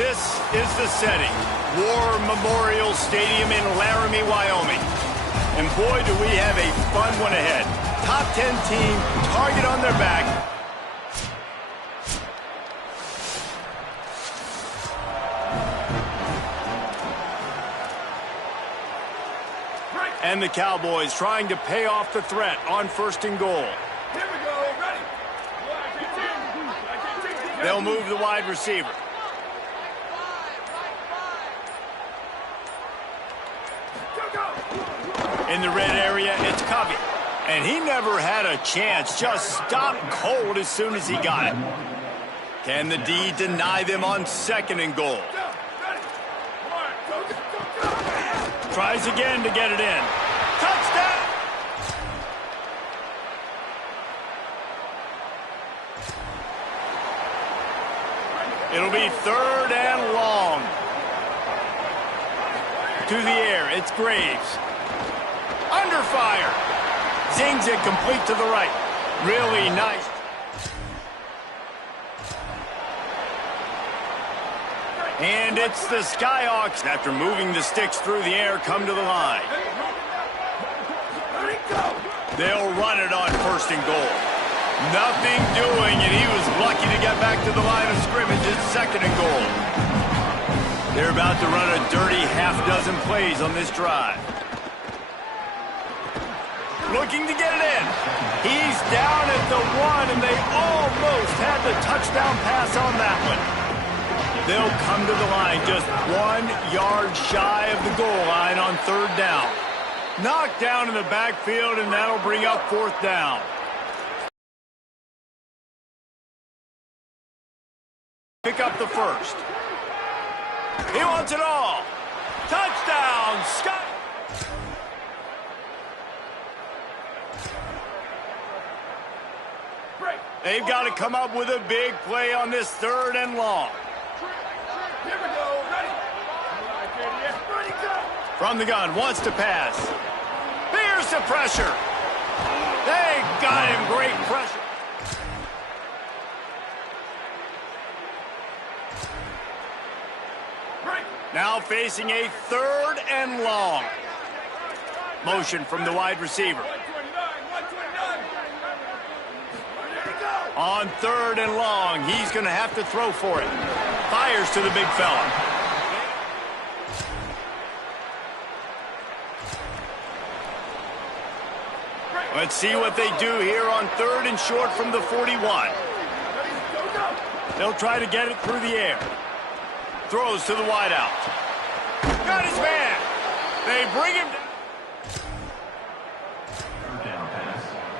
This is the setting. War Memorial Stadium in Laramie, Wyoming. And boy, do we have a fun one ahead. Top 10 team, target on their back. And the Cowboys trying to pay off the threat on 1st and goal. Here we go, ready. They'll move the wide receiver. In the red area, it's Covey. And he never had a chance, just stopped cold as soon as he got it. Can the D deny them on 2nd and goal? Tries again to get it in. Touchdown! It'll be 3rd and long. To the air, it's Graves. Under fire. Zings it complete to the right. Really nice. And it's the Skyhawks, after moving the sticks through the air, come to the line. They'll run it on 1st and goal. Nothing doing, and he was lucky to get back to the line of scrimmage at 2nd and goal. They're about to run a dirty half-dozen plays on this drive. Looking to get it in. He's down at the 1, and they almost had the touchdown pass on that one. They'll come to the line just 1 yard shy of the goal line on 3rd down. Knocked down in the backfield, and that'll bring up 4th down. Pick up the 1st. He wants it all. Touchdown, Scott. They've got to come up with a big play on this 3rd and long. Here we go, ready. From the gun, wants to pass. Here's the pressure. They got him, great pressure. Now facing a 3rd and long. Motion from the wide receiver. On 3rd and long, he's going to have to throw for it. Fires to the big fella. Let's see what they do here on 3rd and short from the 41. They'll try to get it through the air. Throws to the wideout. Got his man. They bring him down.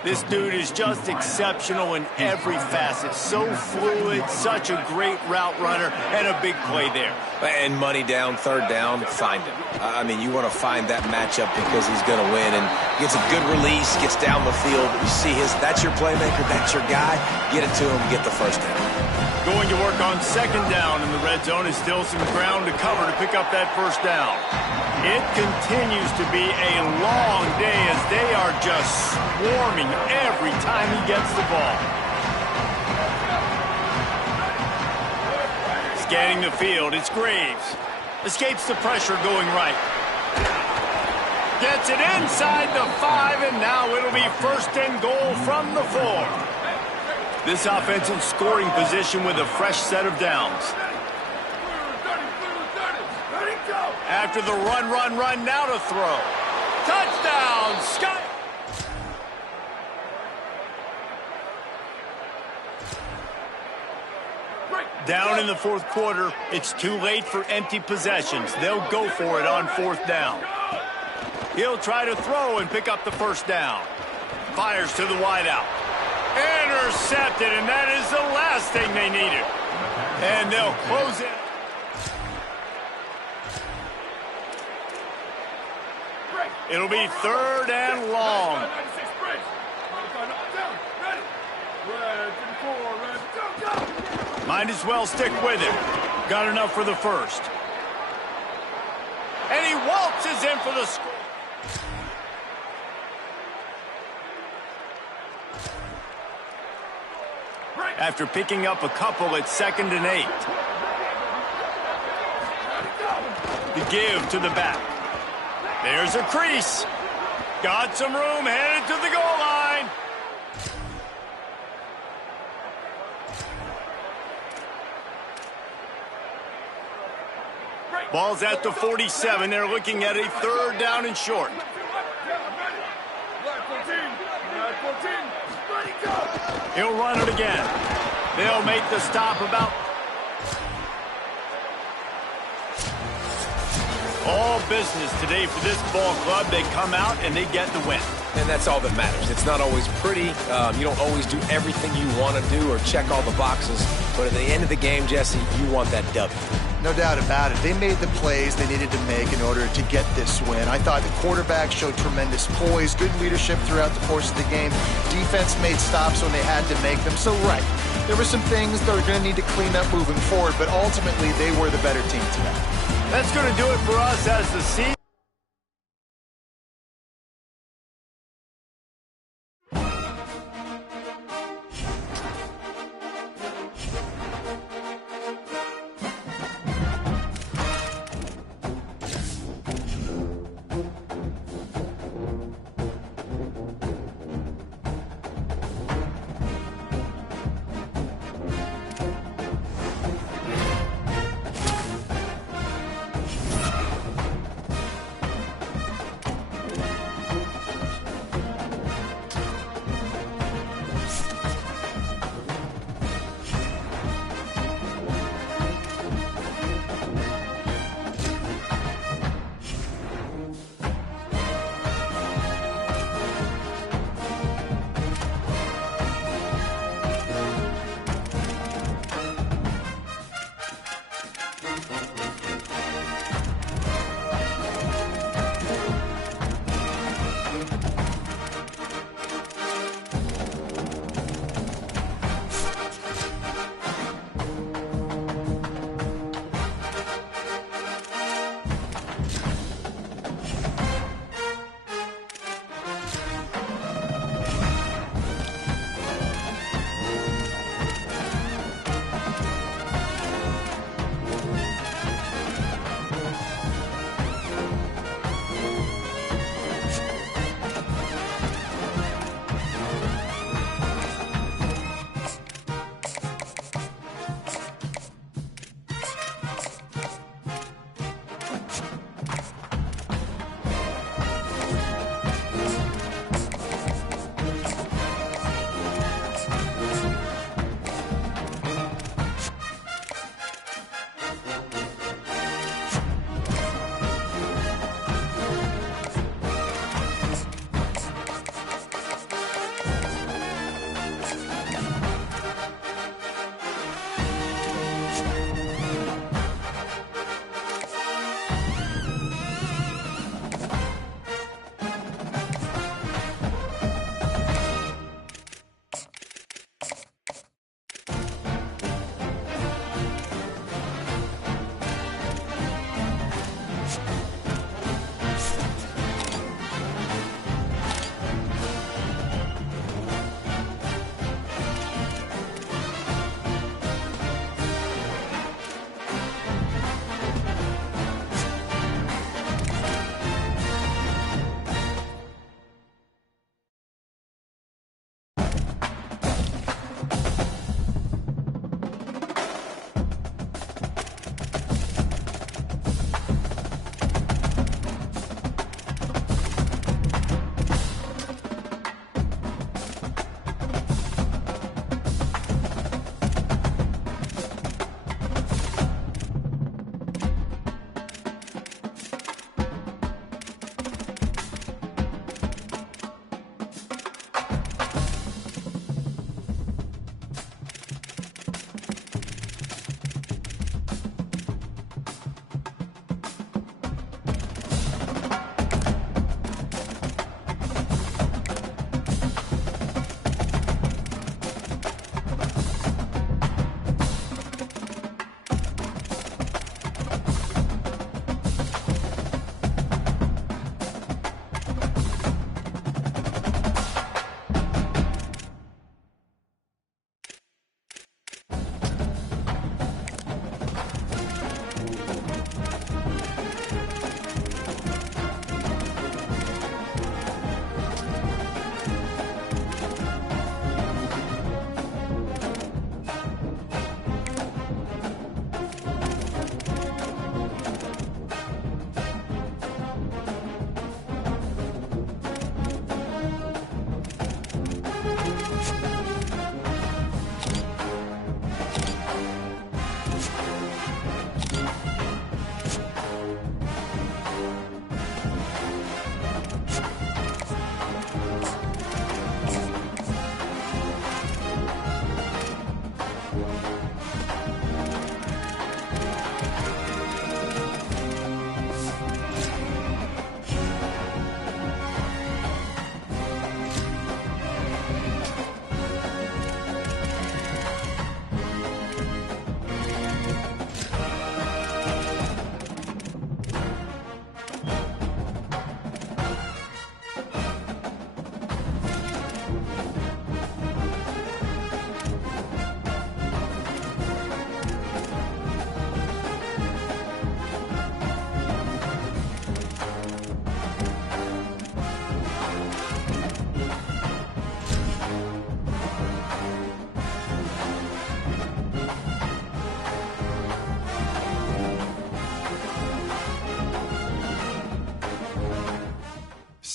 This dude is just exceptional in every facet. So fluid, such a great route runner, and a big play there. And money down, 3rd down, find him. I mean, you want to find that matchup because he's going to win. And gets a good release, gets down the field. You see that's your playmaker, that's your guy. Get it to him, get the 1st down. Going to work on 2nd down, and the red zone is still some ground to cover to pick up that 1st down. It continues to be a long day as they are just swarming every time he gets the ball. Scanning the field, it's Graves. Escapes the pressure going right. Gets it inside the 5, and now it'll be 1st and goal from the 4. This offense in scoring position with a fresh set of downs. After the run, now to throw. Touchdown, Scott! Down in the 4th quarter, it's too late for empty possessions. They'll go for it on 4th down. He'll try to throw and pick up the 1st down. Fires to the wideout. Intercepted, and that is the last thing they needed. And they'll close it. It'll be 3rd and long. Might as well stick with him. Got enough for the 1st. And he waltzes in for the score. After picking up a couple at 2nd and 8. The give to the back. There's a crease. Got some room, headed to the goal line. Ball's at the 47. They're looking at a third down and short. He'll run it again. They'll make the stop about... All business today for this ball club. They come out and they get the win. And that's all that matters. It's not always pretty. You don't always do everything you want to do or check all the boxes. But at the end of the game, Jesse, you want that W. No doubt about it. They made the plays they needed to make in order to get this win. I thought the quarterback showed tremendous poise, good leadership throughout the course of the game. Defense made stops when they had to make them. So, right, there were some things they're going to need to clean up moving forward, but ultimately they were the better team tonight. That's going to do it for us as the season.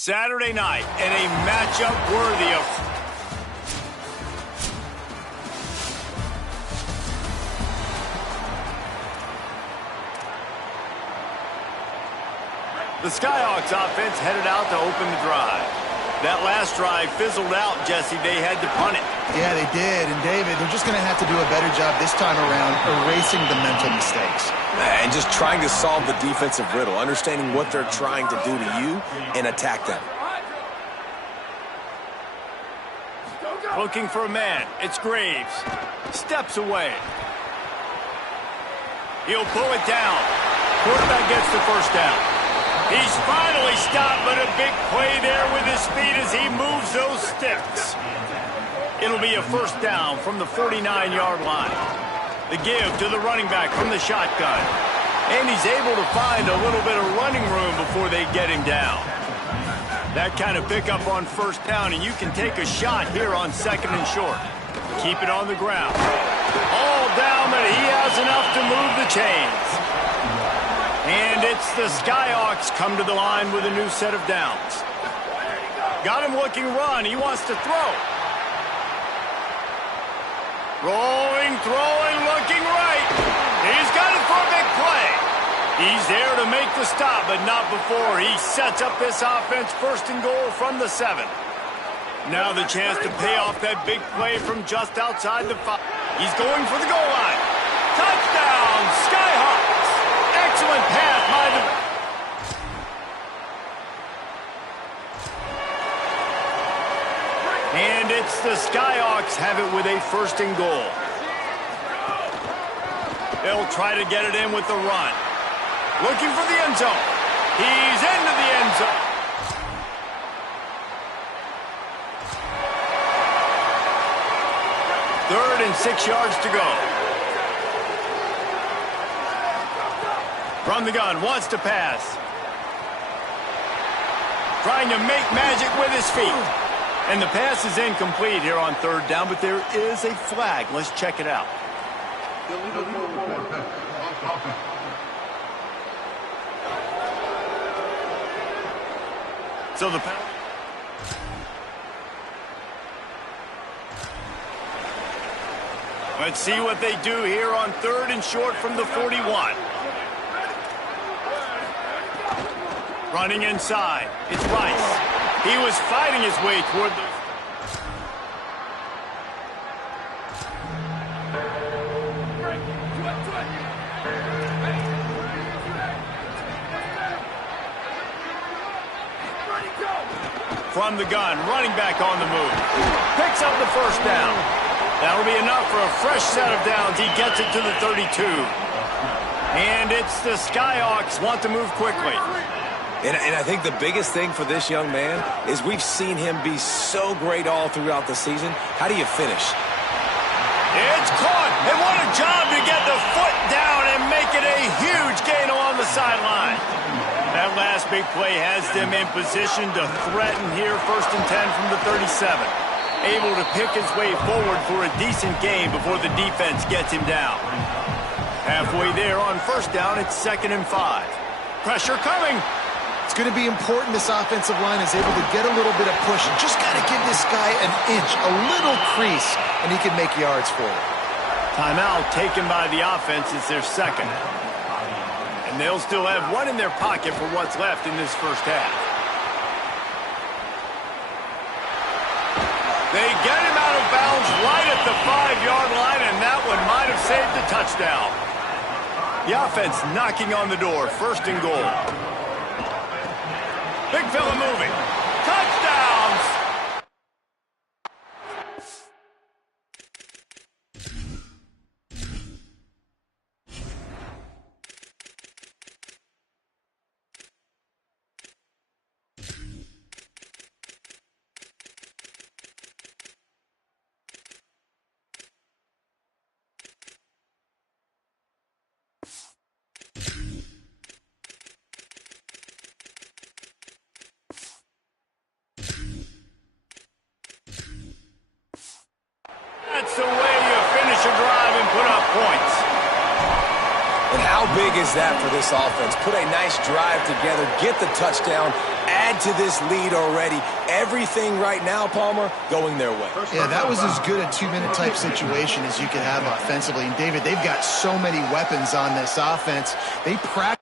Saturday night and a matchup worthy of... The Skyhawks offense headed out to open the drive. That last drive fizzled out, Jesse. They had to punt it. Yeah, they did. And, David, they're just going to have to do a better job this time around erasing the mental mistakes. And just trying to solve the defensive riddle, understanding what they're trying to do to you and attack them. Looking for a man. It's Graves. Steps away. He'll pull it down. Quarterback gets the first down. He's finally stopped, but a big play there with his feet as he moves those sticks. It'll be a first down from the 49-yard line. The give to the running back from the shotgun. And he's able to find a little bit of running room before they get him down. That kind of pickup on first down, and you can take a shot here on second and short. Keep it on the ground. All down, but he has enough to move the chains. And it's the Skyhawks come to the line with a new set of downs. Got him looking run. He wants to throw. Rolling, throwing, looking right. He's got it for a big play. He's there to make the stop, but not before he sets up this offense first and goal from the 7. Now the chance to pay off that big play from just outside the 5. He's going for the goal line. Touchdown, Skyhawks. Excellent pass by the... And it's the Skyhawks have it with a first and goal. They'll try to get it in with the run. Looking for the end zone. He's into the end zone. Third and 6 yards to go. From the gun, wants to pass. Trying to make magic with his feet. And the pass is incomplete here on third down, but there is a flag. Let's check it out. So the penalty. Let's see what they do here on third and short from the 41. Running inside. It's Rice. He was fighting his way toward the... From the gun, running back on the move. Picks up the first down. That'll be enough for a fresh set of downs. He gets it to the 32. And it's the Skyhawks want to move quickly. And I think the biggest thing for this young man is we've seen him be so great all throughout the season. How do you finish? It's caught. And what a job to get the foot down and make it a huge gain along the sideline. That last big play has them in position to threaten here, first and 10 from the 37. Able to pick his way forward for a decent gain before the defense gets him down. Halfway there on first down, it's 2nd and 5. Pressure coming. It's going to be important this offensive line is able to get a little bit of push. And just got to give this guy an inch, a little crease, and he can make yards for it. Timeout taken by the offense. It's their second. And they'll still have one in their pocket for what's left in this first half. They get him out of bounds right at the 5-yard line, and that one might have saved the touchdown. The offense knocking on the door, first and goal. Big fella moving. Touchdowns! big is that for this offense? Put a nice drive together, get the touchdown, add to this lead already. Everything right now, Palmer, going their way. Yeah, that was as good a 2-minute type situation as you could have offensively. And, David, they've got so many weapons on this offense. They practice.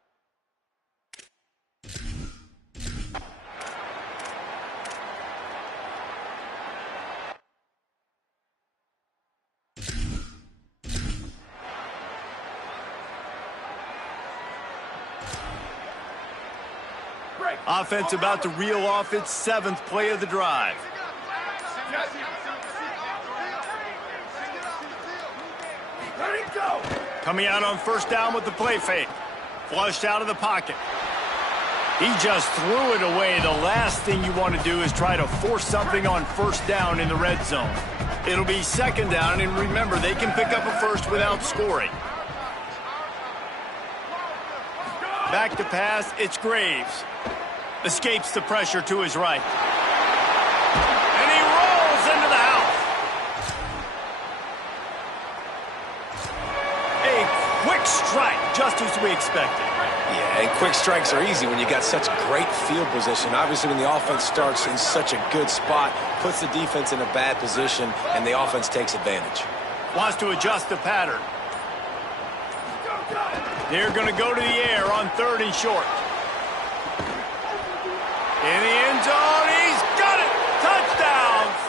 Offense about to reel off its 7th play of the drive. Ready, go! Coming out on first down with the play fake. Flushed out of the pocket. He just threw it away. The last thing you want to do is try to force something on first down in the red zone. It'll be 2nd down, and remember, they can pick up a first without scoring. Back to pass, it's Graves. Escapes the pressure to his right. And he rolls into the house. A quick strike, just as we expected. Yeah, and quick strikes are easy when you got such great field position. Obviously, when the offense starts in such a good spot, puts the defense in a bad position, and the offense takes advantage. Wants to adjust the pattern. They're going to go to the air on 3rd and short. In the end zone, he's got it! Touchdowns!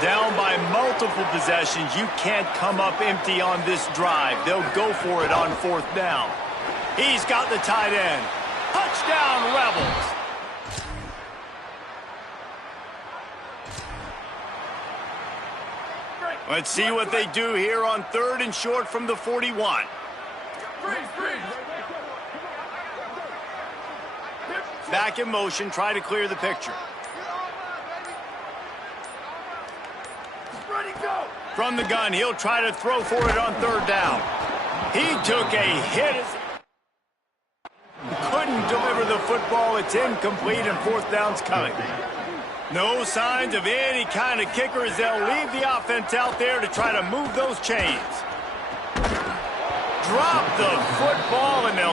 Down by multiple possessions, you can't come up empty on this drive. They'll go for it on 4th down. He's got the tight end. Touchdown, Rebels! Let's see what they do here on 3rd and short from the 41. Back in motion, try to clear the picture. From the gun, he'll try to throw for it on 3rd down. He took a hit. Couldn't deliver the football. It's incomplete, and 4th down's coming. No signs of any kind of kicker as they'll leave the offense out there to try to move those chains. Drop the football, and they'll...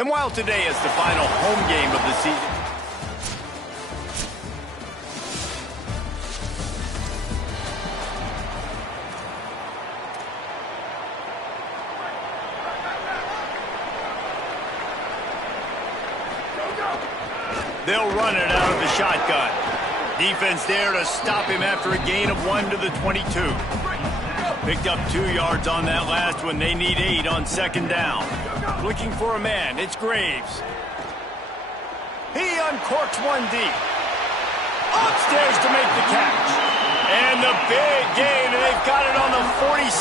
And while today is the final home game of the season, they'll run it out of the shotgun. Defense there to stop him after a gain of 1 to the 22. Picked up 2 yards on that last one. They need 8 on second down. Looking for a man. It's Graves. He uncorks one deep. Upstairs to make the catch. And the big gain, and they've got it on the 46.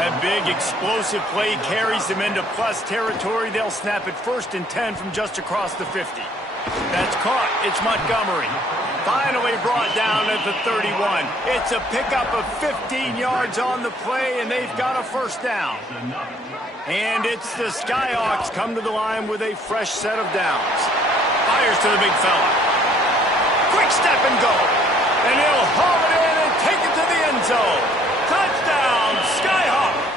That big explosive play carries them into plus territory. They'll snap it 1st and 10 from just across the 50. That's caught. It's Montgomery. Finally brought down at the 31. It's a pickup of 15 yards on the play, and they've got a first down. And it's the Skyhawks come to the line with a fresh set of downs. Fires to the big fella. Quick step and go. And he'll haul it in and take it to the end zone. Touchdown, Skyhawks.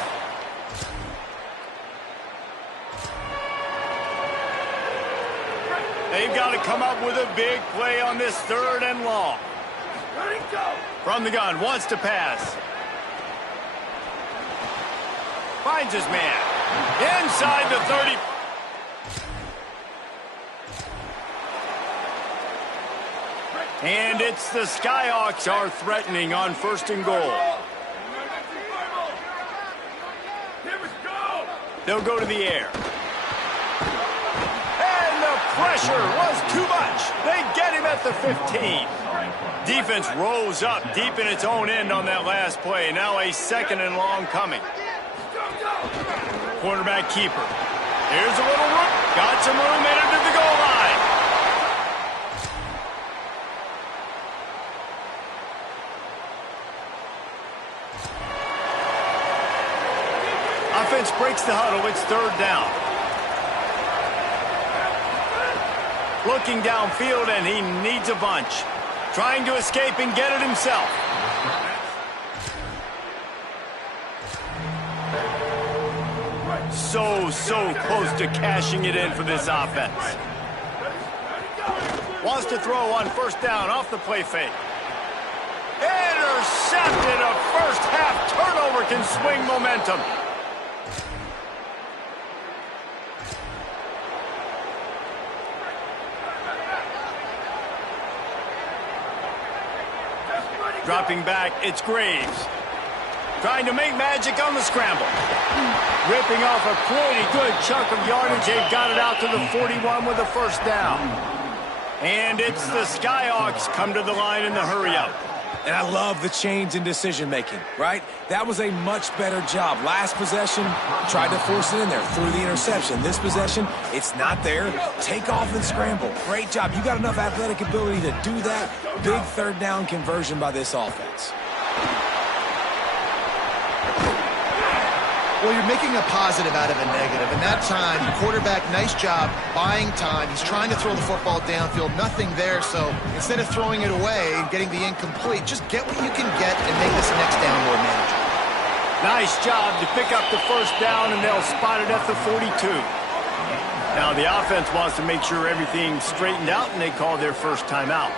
They've got to come up with a big play on this 3rd and long. From the gun, wants to pass. Finds his man. Inside the 30. And it's the Skyhawks are threatening on 1st and goal. They'll go to the air. And the pressure was too much. They get him at the 15. Defense rose up deep in its own end on that last play. Now a 2nd and long coming. Quarterback keeper. Here's a little room. Got some room in it to the goal line. Offense breaks the huddle. It's 3rd down. Looking downfield, and he needs a bunch. Trying to escape and get it himself. So close to cashing it in for this offense. Wants to throw on 1st down off the play fake. Intercepted. A first half turnover can swing momentum. Dropping back, it's Graves. Trying to make magic on the scramble. Ripping off a pretty good chunk of yardage. They've got it out to the 41 with a first down. And it's the Skyhawks come to the line in the hurry-up. And I love the change in decision-making, right? That was a much better job. Last possession, tried to force it in there, threw the interception. This possession, it's not there. Take off and scramble. Great job. You got enough athletic ability to do that. Big 3rd down conversion by this offense. Well, you're making a positive out of a negative. And that time, quarterback, nice job, buying time. He's trying to throw the football downfield. Nothing there, so instead of throwing it away and getting the incomplete, just get what you can get and make this next down more manageable. Nice job to pick up the first down, and they'll spot it at the 42. Now, the offense wants to make sure everything's straightened out, and they call their first timeout.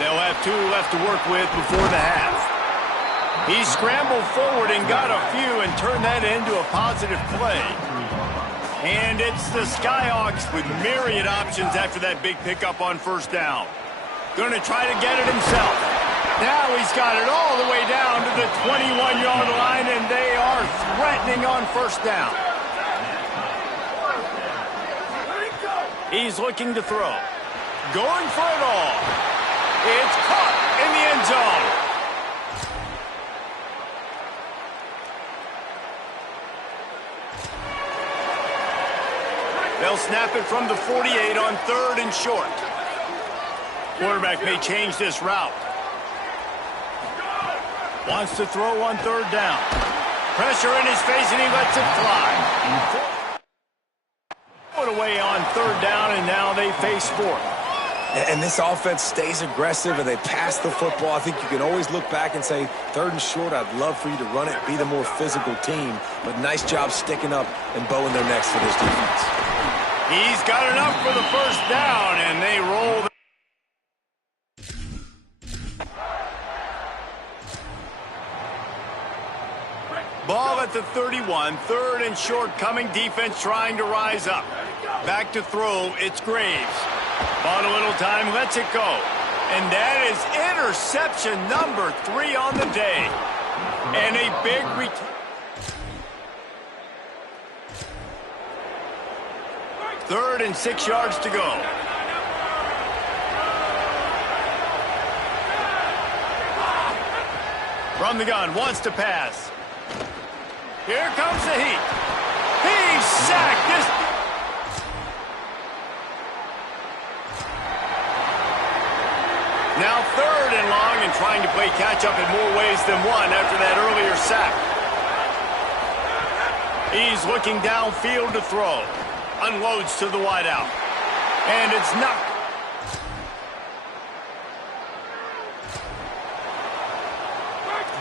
They'll have 2 left to work with before the half. He scrambled forward and got a few and turned that into a positive play. And it's the Skyhawks with myriad options after that big pickup on 1st down. Going to try to get it himself. Now he's got it all the way down to the 21-yard line, and they are threatening on 1st down. He's looking to throw. Going for it all. It's caught in the end zone. They'll snap it from the 48 on 3rd and short. Quarterback may change this route. Wants to throw on 3rd down. Pressure in his face, and he lets it fly. Put away on 3rd down, and now they face 4th. And this offense stays aggressive and they pass the football. I think you can always look back and say, 3rd and short, I'd love for you to run it, be the more physical team. But nice job sticking up and bowing their necks for this defense. He's got enough for the first down, and they roll. Ball at the 31, 3rd and short coming, defense trying to rise up. Back to throw, it's Graves. Bought a little time, lets it go. And that is interception number 3 on the day. And a big return. 3rd and 6 yards to go. From the gun, wants to pass. Here comes the heat. He's sacked. Now 3rd and long and trying to play catch-up in more ways than one after that earlier sack. He's looking downfield to throw. Unloads to the wideout. And it's not.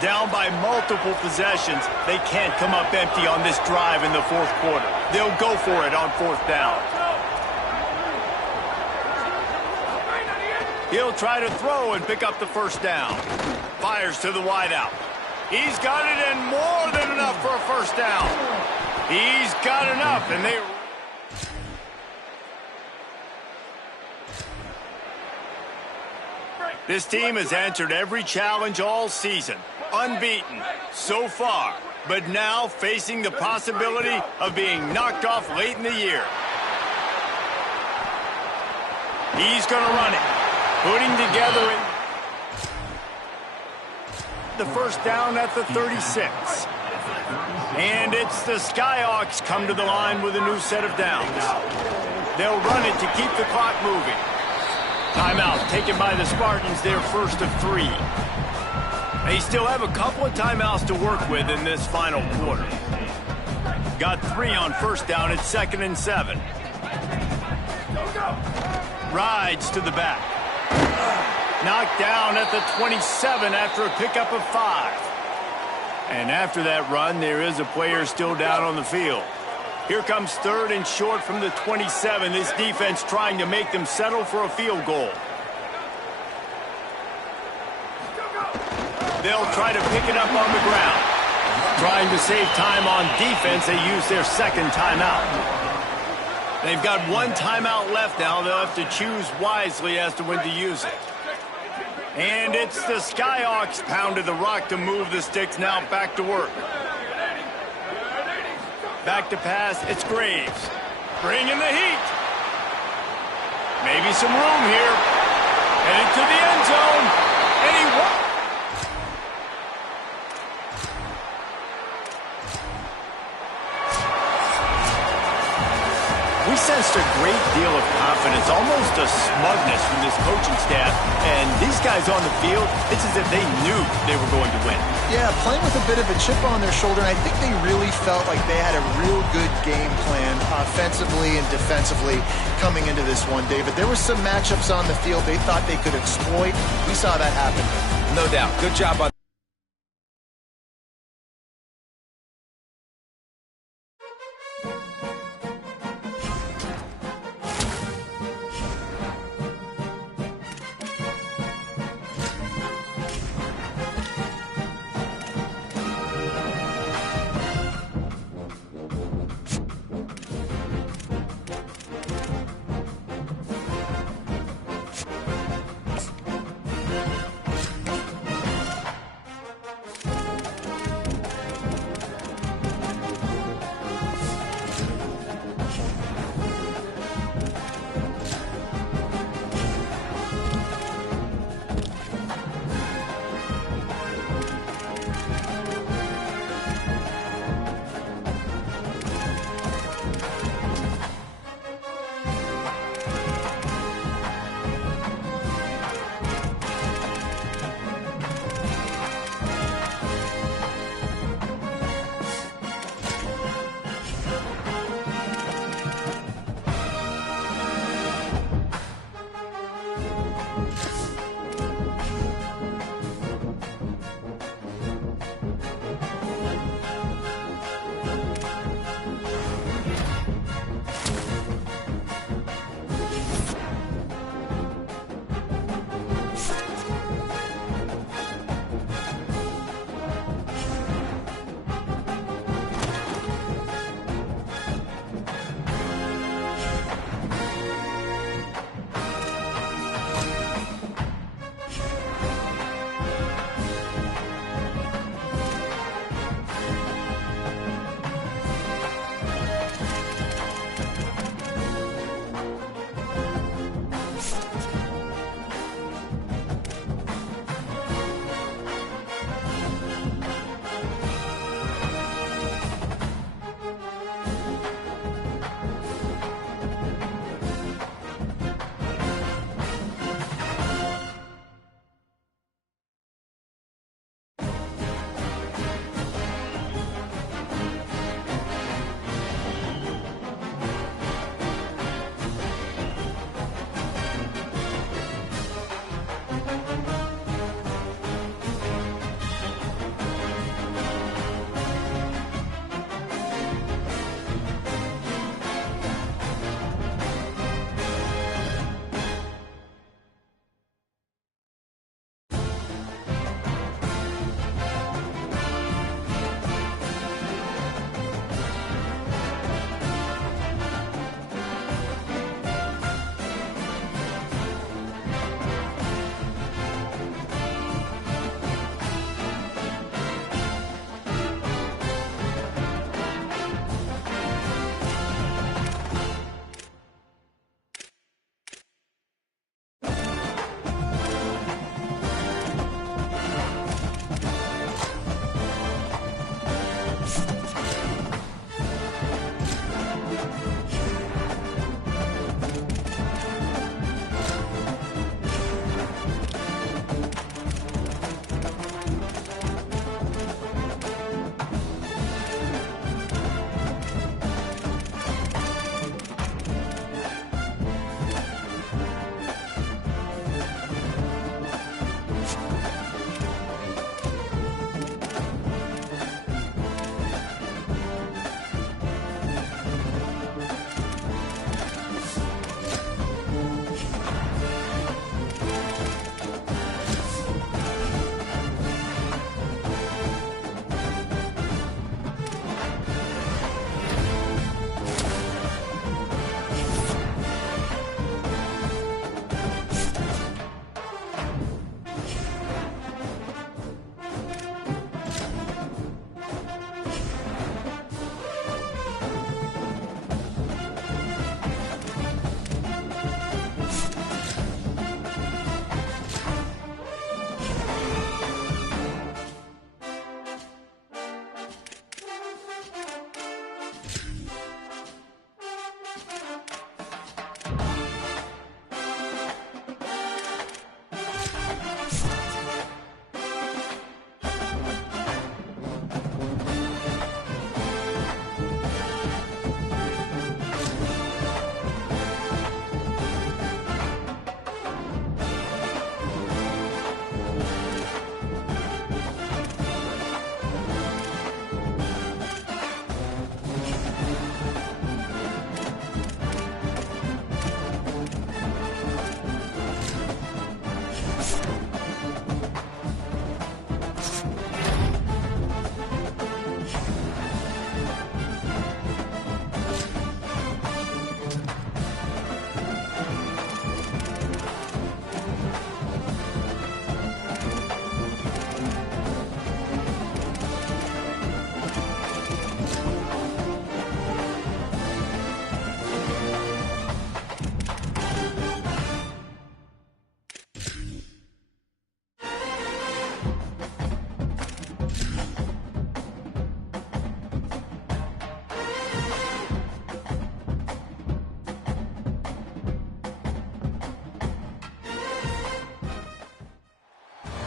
Down by multiple possessions. They can't come up empty on this drive in the 4th quarter. They'll go for it on 4th down. He'll try to throw and pick up the first down. Fires to the wideout. He's got it and more than enough for a first down. He's got enough, and they... This team has answered every challenge all season. Unbeaten so far, but now facing the possibility of being knocked off late in the year. He's going to run it. Putting together the first down at the 36. And it's the Skyhawks come to the line with a new set of downs. They'll run it to keep the clock moving. Timeout taken by the Spartans, their first of 3. They still have a couple of timeouts to work with in this final quarter. Got 3 on first down at 2nd and 7. Rides to the back. Knocked down at the 27 after a pickup of 5. And after that run, there is a player still down on the field. Here comes 3rd and short from the 27. This defense trying to make them settle for a field goal. They'll try to pick it up on the ground. Trying to save time on defense, they use their 2nd timeout. They've got 1 timeout left now. They'll have to choose wisely as to when to use it. And it's the Skyhawks pounded the rock to move the sticks. Now back to work. Back to pass, it's Graves. Bringing the heat. Maybe some room here. Headed to the end zone. And he won. We sensed a great deal of confidence, almost a smugness from this coaching staff. And these guys on the field, it's as if they knew they were going to win. Yeah, playing with a bit of a chip on their shoulder, and I think they really felt like they had a real good game plan offensively and defensively coming into this one, David. There were some matchups on the field they thought they could exploit. We saw that happen. No doubt. Good job on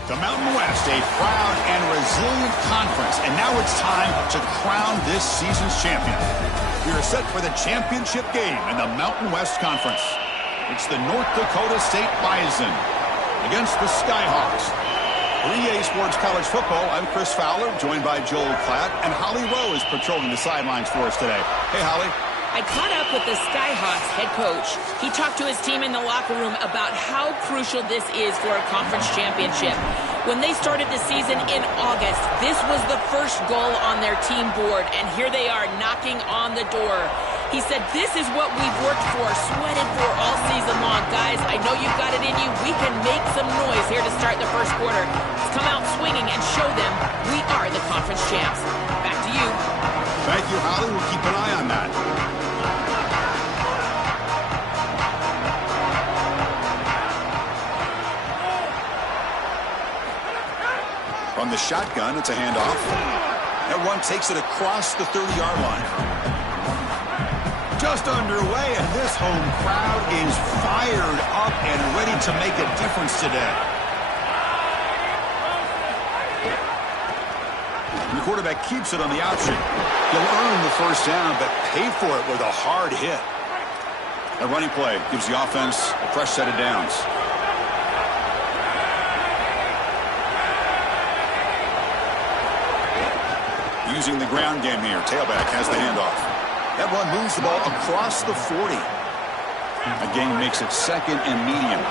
The Mountain West, a proud and resilient conference. And now it's time to crown this season's champion. We are set for the championship game in the Mountain West Conference. It's the North Dakota State Bison against the Skyhawks. For EA Sports College Football, I'm Chris Fowler, joined by Joel Klatt, and Holly Rowe is patrolling the sidelines for us today. Hey, Holly. I caught up with the Skyhawks head coach. He talked to his team in the locker room about how crucial this is for a conference championship. When they started the season in August, this was the first goal on their team board, and here they are knocking on the door. He said, this is what we've worked for, sweated for all season long. Guys, I know you've got it in you. We can make some noise here to start the first quarter. Let's come out swinging and show them we are the conference champs. Back to you. Thank you, Holly. We'll keep an eye on that. From the shotgun, it's a handoff. That one takes it across the 30-yard line. Just underway, and this home crowd is fired up and ready to make a difference today. The quarterback keeps it on the option. He'll earn the first down, but pay for it with a hard hit. A running play gives the offense a fresh set of downs. Using the ground game here. Tailback has the handoff. That one moves the ball across the 40. That gain makes it second and medium.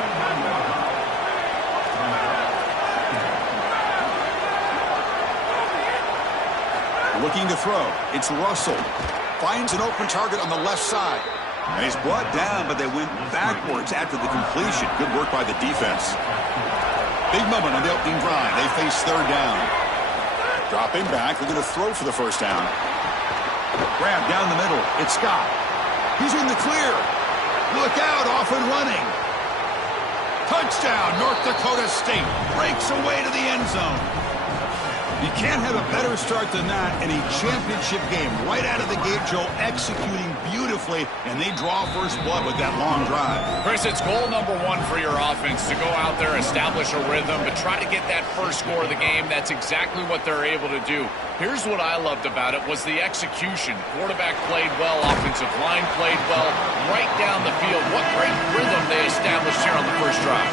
Looking to throw. It's Russell. Finds an open target on the left side. And he's brought down, but they went backwards after the completion. Good work by the defense. Big moment on the opening drive. They face third down. Dropping back. They're going to throw for the first down. Grab down the middle. It's Scott. He's in the clear. Look out. Off and running. Touchdown. North Dakota State breaks away to the end zone. You can't have a better start than that in a championship game. Right out of the gate, Joe, executing beautifully, and they draw first blood with that long drive. Chris, it's goal number one for your offense to go out there, establish a rhythm, but try to get that first score of the game. That's exactly what they're able to do. Here's what I loved about it was the execution. Quarterback played well, offensive line played well, right down the field. What great rhythm they established here on the first drive.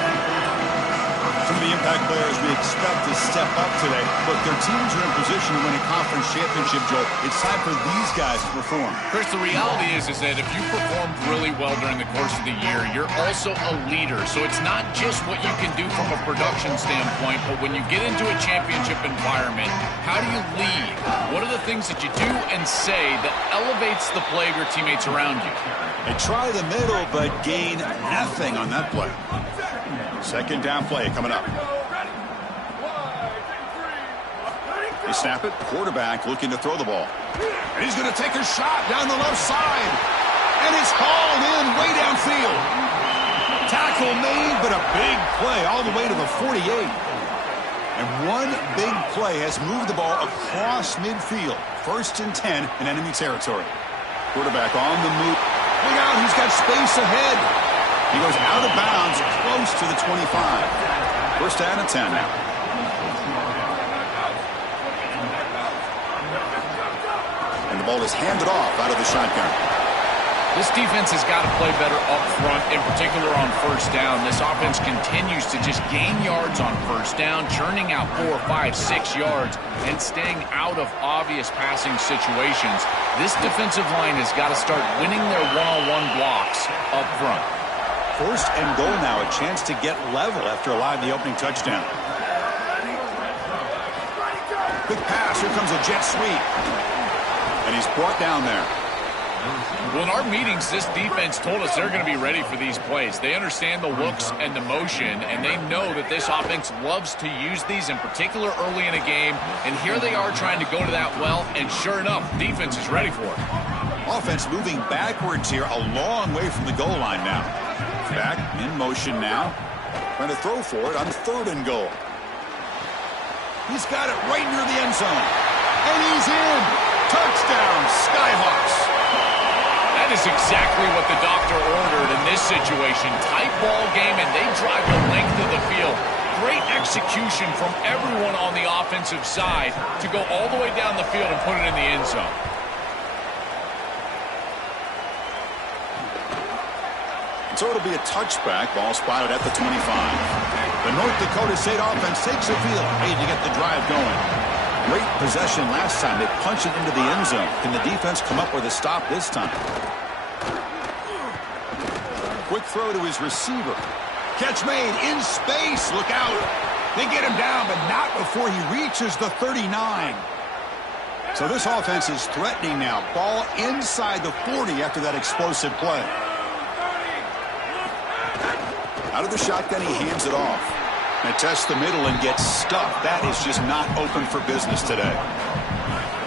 Some of the impact players we expect to step up today. Look, their teams are in position to win a conference championship, Joe. It's time for these guys to perform. Chris, the reality is that if you performed really well during the course of the year, you're also a leader. So it's not just what you can do from a production standpoint, but when you get into a championship environment, how do you lead? What are the things that you do and say that elevates the play of your teammates around you? They try the middle, but gain nothing on that play. Second down play coming up. They snap it. Quarterback looking to throw the ball. And he's going to take a shot down the left side. And it's hauled in way downfield. Tackle made, but a big play all the way to the 48. And one big play has moved the ball across midfield. 1st and 10 in enemy territory. Quarterback on the move. Look out, he's got space ahead. He goes out of bounds, close to the 25. 1st down and 10 now. And the ball is handed off out of the shotgun. This defense has got to play better up front, in particular on first down. This offense continues to just gain yards on first down, churning out 4, 5, 6 yards, and staying out of obvious passing situations. This defensive line has got to start winning their one-on-one blocks up front. 1st and goal now, a chance to get level after allowing the opening touchdown. Quick pass, here comes a jet sweep. And he's brought down there. Well, in our meetings, this defense told us they're going to be ready for these plays. They understand the looks and the motion, and they know that this offense loves to use these, in particular early in a game. And here they are trying to go to that well, and sure enough, defense is ready for it. Offense moving backwards here, a long way from the goal line now. Back in motion now. Trying to throw for it on 3rd and goal. He's got it right near the end zone. And he's in. Touchdown, Skyhawks. That is exactly what the doctor ordered in this situation. Tight ball game, and they drive the length of the field. Great execution. execution from everyone on the offensive side to go all the way down the field and put it in the end zone. So it'll be a touchback. Ball spotted at the 25. The North Dakota State offense takes the field. Ready to get the drive going. Great possession last time. They punch it into the end zone. Can the defense come up with a stop this time? Quick throw to his receiver. Catch made in space. Look out. They get him down, but not before he reaches the 39. So this offense is threatening now. Ball inside the 40 after that explosive play. Out of the shotgun, he hands it off. And tests the middle and gets stuffed. That is just not open for business today.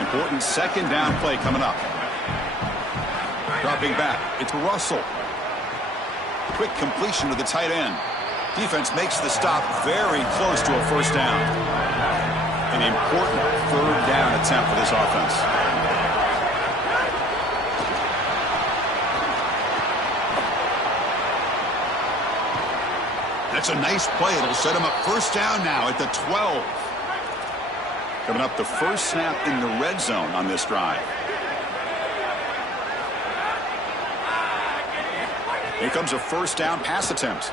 Important second down play coming up. Dropping back, it's Russell. Quick completion to the tight end. Defense makes the stop very close to a first down. An important third down attempt for this offense. That's a nice play. It'll set him up first down now at the 12. Coming up the first snap in the red zone on this drive. Here comes a first down pass attempt.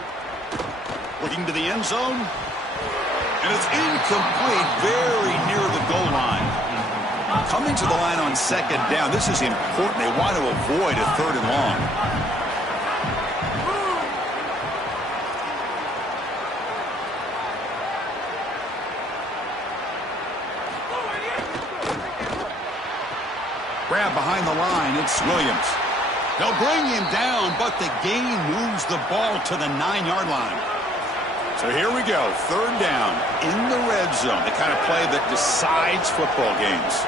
Looking to the end zone. And it's incomplete, very near the goal line. Coming to the line on second down. This is important. They want to avoid a third and long. Grab behind the line, it's Williams. They'll bring him down, but the gain moves the ball to the 9-yard line. So here we go, third down in the red zone, the kind of play that decides football games.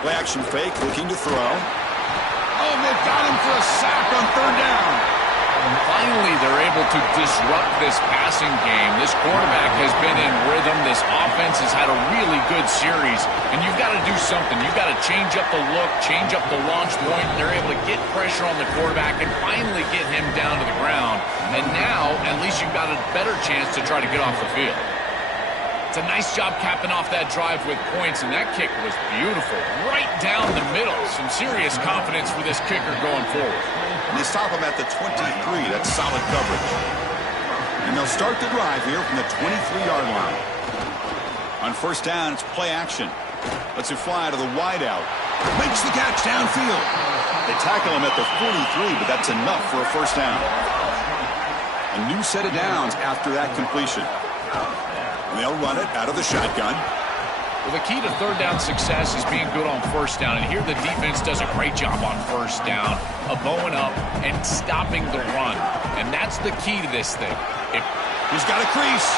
Play action fake, looking to throw. Oh, they've got him for a sack on third down. Finally, they're able to disrupt this passing game. This quarterback has been in rhythm. This offense has had a really good series. And you've got to do something. You've got to change up the look, change up the launch point. They're able to get pressure on the quarterback and finally get him down to the ground. And now, at least you've got a better chance to try to get off the field. It's a nice job capping off that drive with points, and that kick was beautiful. Right down the middle. Some serious confidence for this kicker going forward. And they stop him at the 23. That's solid coverage. And they'll start the drive here from the 23-yard line. On first down, it's play action. Lets it fly to the wideout. Makes the catch downfield. They tackle him at the 43, but that's enough for a first down. A new set of downs after that completion. And they'll run it out of the shotgun. Well, the key to third down success is being good on first down. And here the defense does a great job on first down of bowing up and stopping the run. And that's the key to this thing. He's got a crease.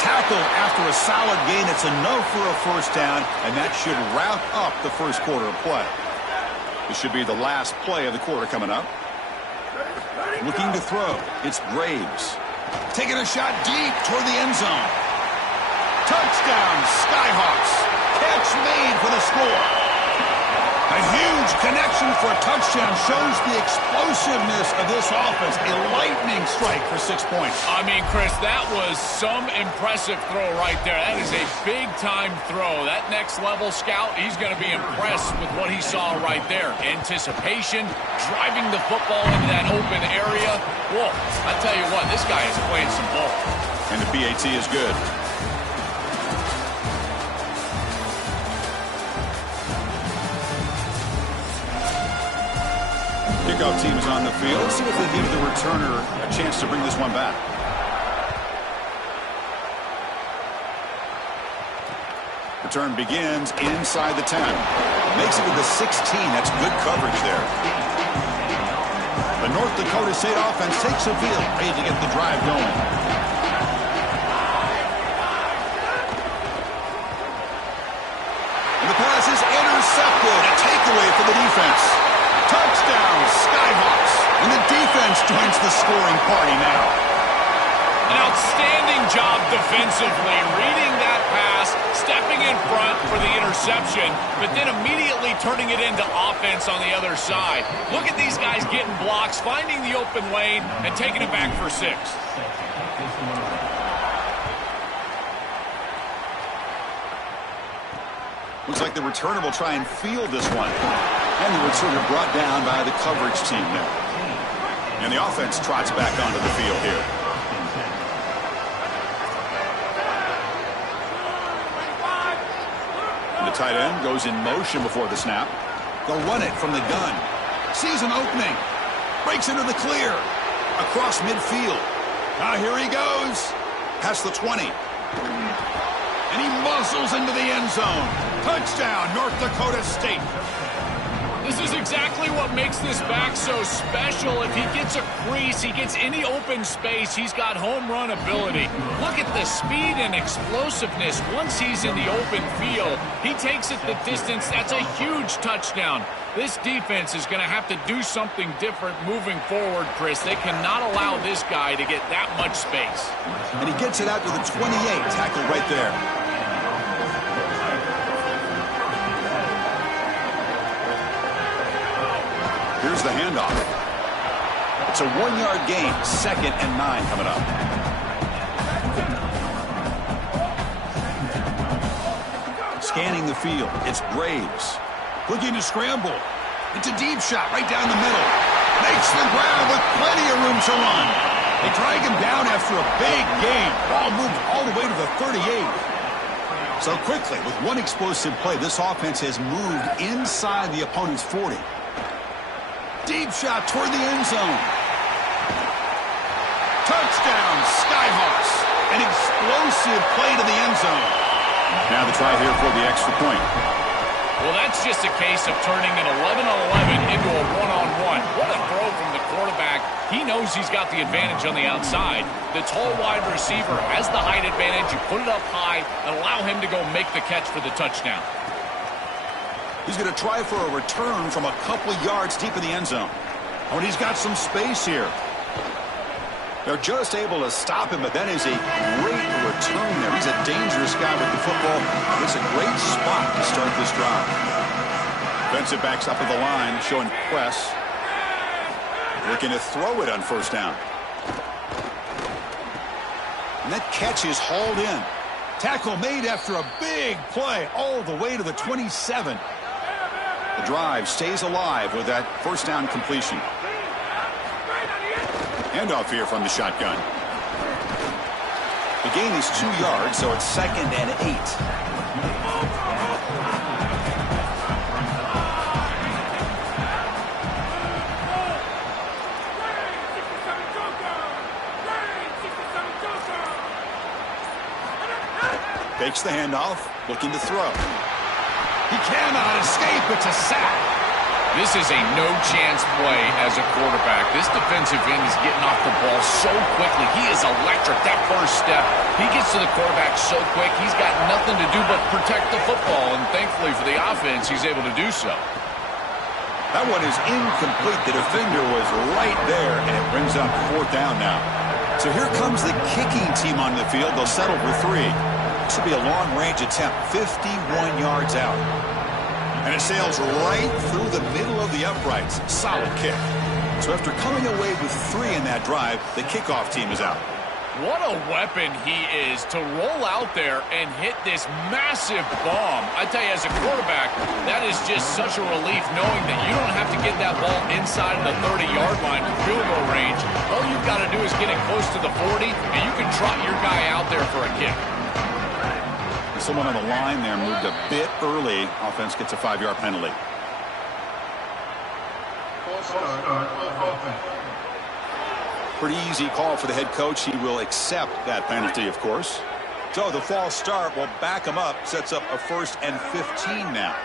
Tackle after a solid gain. It's enough for a first down, and that should wrap up the first quarter of play. This should be the last play of the quarter coming up. Looking to throw. It's Graves. Taking a shot deep toward the end zone. Touchdown, Skyhawks. Catch made for the score. A huge connection for a touchdown shows the explosiveness of this offense. A lightning strike for 6 points. I mean, Chris, that was some impressive throw right there. That is a big-time throw. That next-level scout, he's going to be impressed with what he saw right there. Anticipation, driving the football into that open area. Whoa, I tell you what, this guy is playing some ball. And the PAT is good. Kickoff team is on the field. Let's see if they give the returner a chance to bring this one back. Return begins inside the 10. Makes it to the 16. That's good coverage there. The North Dakota State offense takes the field, ready to get the drive going. And the pass is intercepted. A takeaway for the defense. Touchdown, Skyhawks. And the defense joins the scoring party now. An outstanding job defensively, reading that pass, stepping in front for the interception, but then immediately turning it into offense on the other side. Look at these guys getting blocks, finding the open lane, and taking it back for 6. Looks like the returner will try and field this one. And the returner brought down by the coverage team there. And the offense trots back onto the field here. And the tight end goes in motion before the snap. They'll run it from the gun. Sees an opening. Breaks into the clear. Across midfield. Here he goes. Past the 20. And he muscles into the end zone. Touchdown, North Dakota State. This is exactly what makes this back so special. If he gets a crease, he gets any open space, he's got home run ability. Look at the speed and explosiveness once he's in the open field. He takes it the distance. That's a huge touchdown. This defense is going to have to do something different moving forward, Chris. They cannot allow this guy to get that much space. And he gets it out to the 28, tackled right there. Here's the handoff. It's a 1-yard gain, 2nd and 9 coming up. Scanning the field, it's Braves. Looking to scramble. It's a deep shot right down the middle. Makes the ground with plenty of room to run. They drag him down after a big gain. Ball moved all the way to the 38. So quickly, with one explosive play, this offense has moved inside the opponent's 40. Deep shot toward the end zone. Touchdown, Skyhawks. An explosive play to the end zone. Now the try here for the extra point. Well, that's just a case of turning an 11-on-11 into a 1-on-1. What a throw from the quarterback. He knows he's got the advantage on the outside. The tall wide receiver has the height advantage. You put it up high and allow him to go make the catch for the touchdown. He's going to try for a return from a couple of yards deep in the end zone. Oh, and he's got some space here. They're just able to stop him, but that is a great return there. He's a dangerous guy with the football. It's a great spot to start this drive. Defensive backs up at the line, showing press. Looking to throw it on first down. And that catch is hauled in. Tackle made after a big play all the way to the 27. The drive stays alive with that first down completion. Handoff here from the shotgun. The gain is 2 yards, so it's 2nd and 8. Takes the handoff, looking to throw. He cannot escape. It's a sack. This is a no-chance play as a quarterback. This defensive end is getting off the ball so quickly. He is electric. That first step, he gets to the quarterback so quick, he's got nothing to do but protect the football, and thankfully for the offense, he's able to do so. That one is incomplete. The defender was right there, and it brings up 4th down now. So here comes the kicking team on the field. They'll settle for 3. This will be a long-range attempt, 51 yards out. And it sails right through the middle of the uprights. Solid kick. So after coming away with 3 in that drive, the kickoff team is out. What a weapon he is to roll out there and hit this massive bomb. I tell you, as a quarterback, that is just such a relief knowing that you don't have to get that ball inside of the 30-yard line for field goal range. All you've got to do is get it close to the 40, and you can trot your guy out there for a kick. Someone on the line there moved a bit early. Offense gets a 5-yard penalty. Pretty easy call for the head coach. He will accept that penalty, of course. So the false start will back him up. Sets up a 1st and 15 now.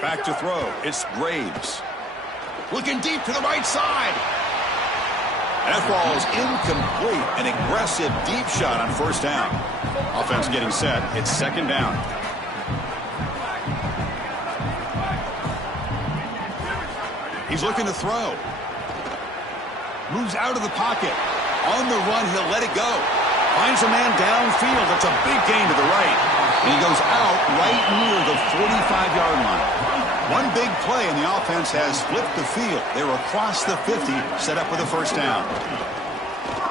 Back to throw. It's Braves. Looking deep to the right side. That ball is incomplete. An aggressive deep shot on first down. Offense getting set. It's 2nd down. He's looking to throw. Moves out of the pocket. On the run, he'll let it go. Finds a man downfield. It's a big gain to the right. And he goes out right near the 45-yard line. One big play, and the offense has flipped the field. They're across the 50, set up with a first down.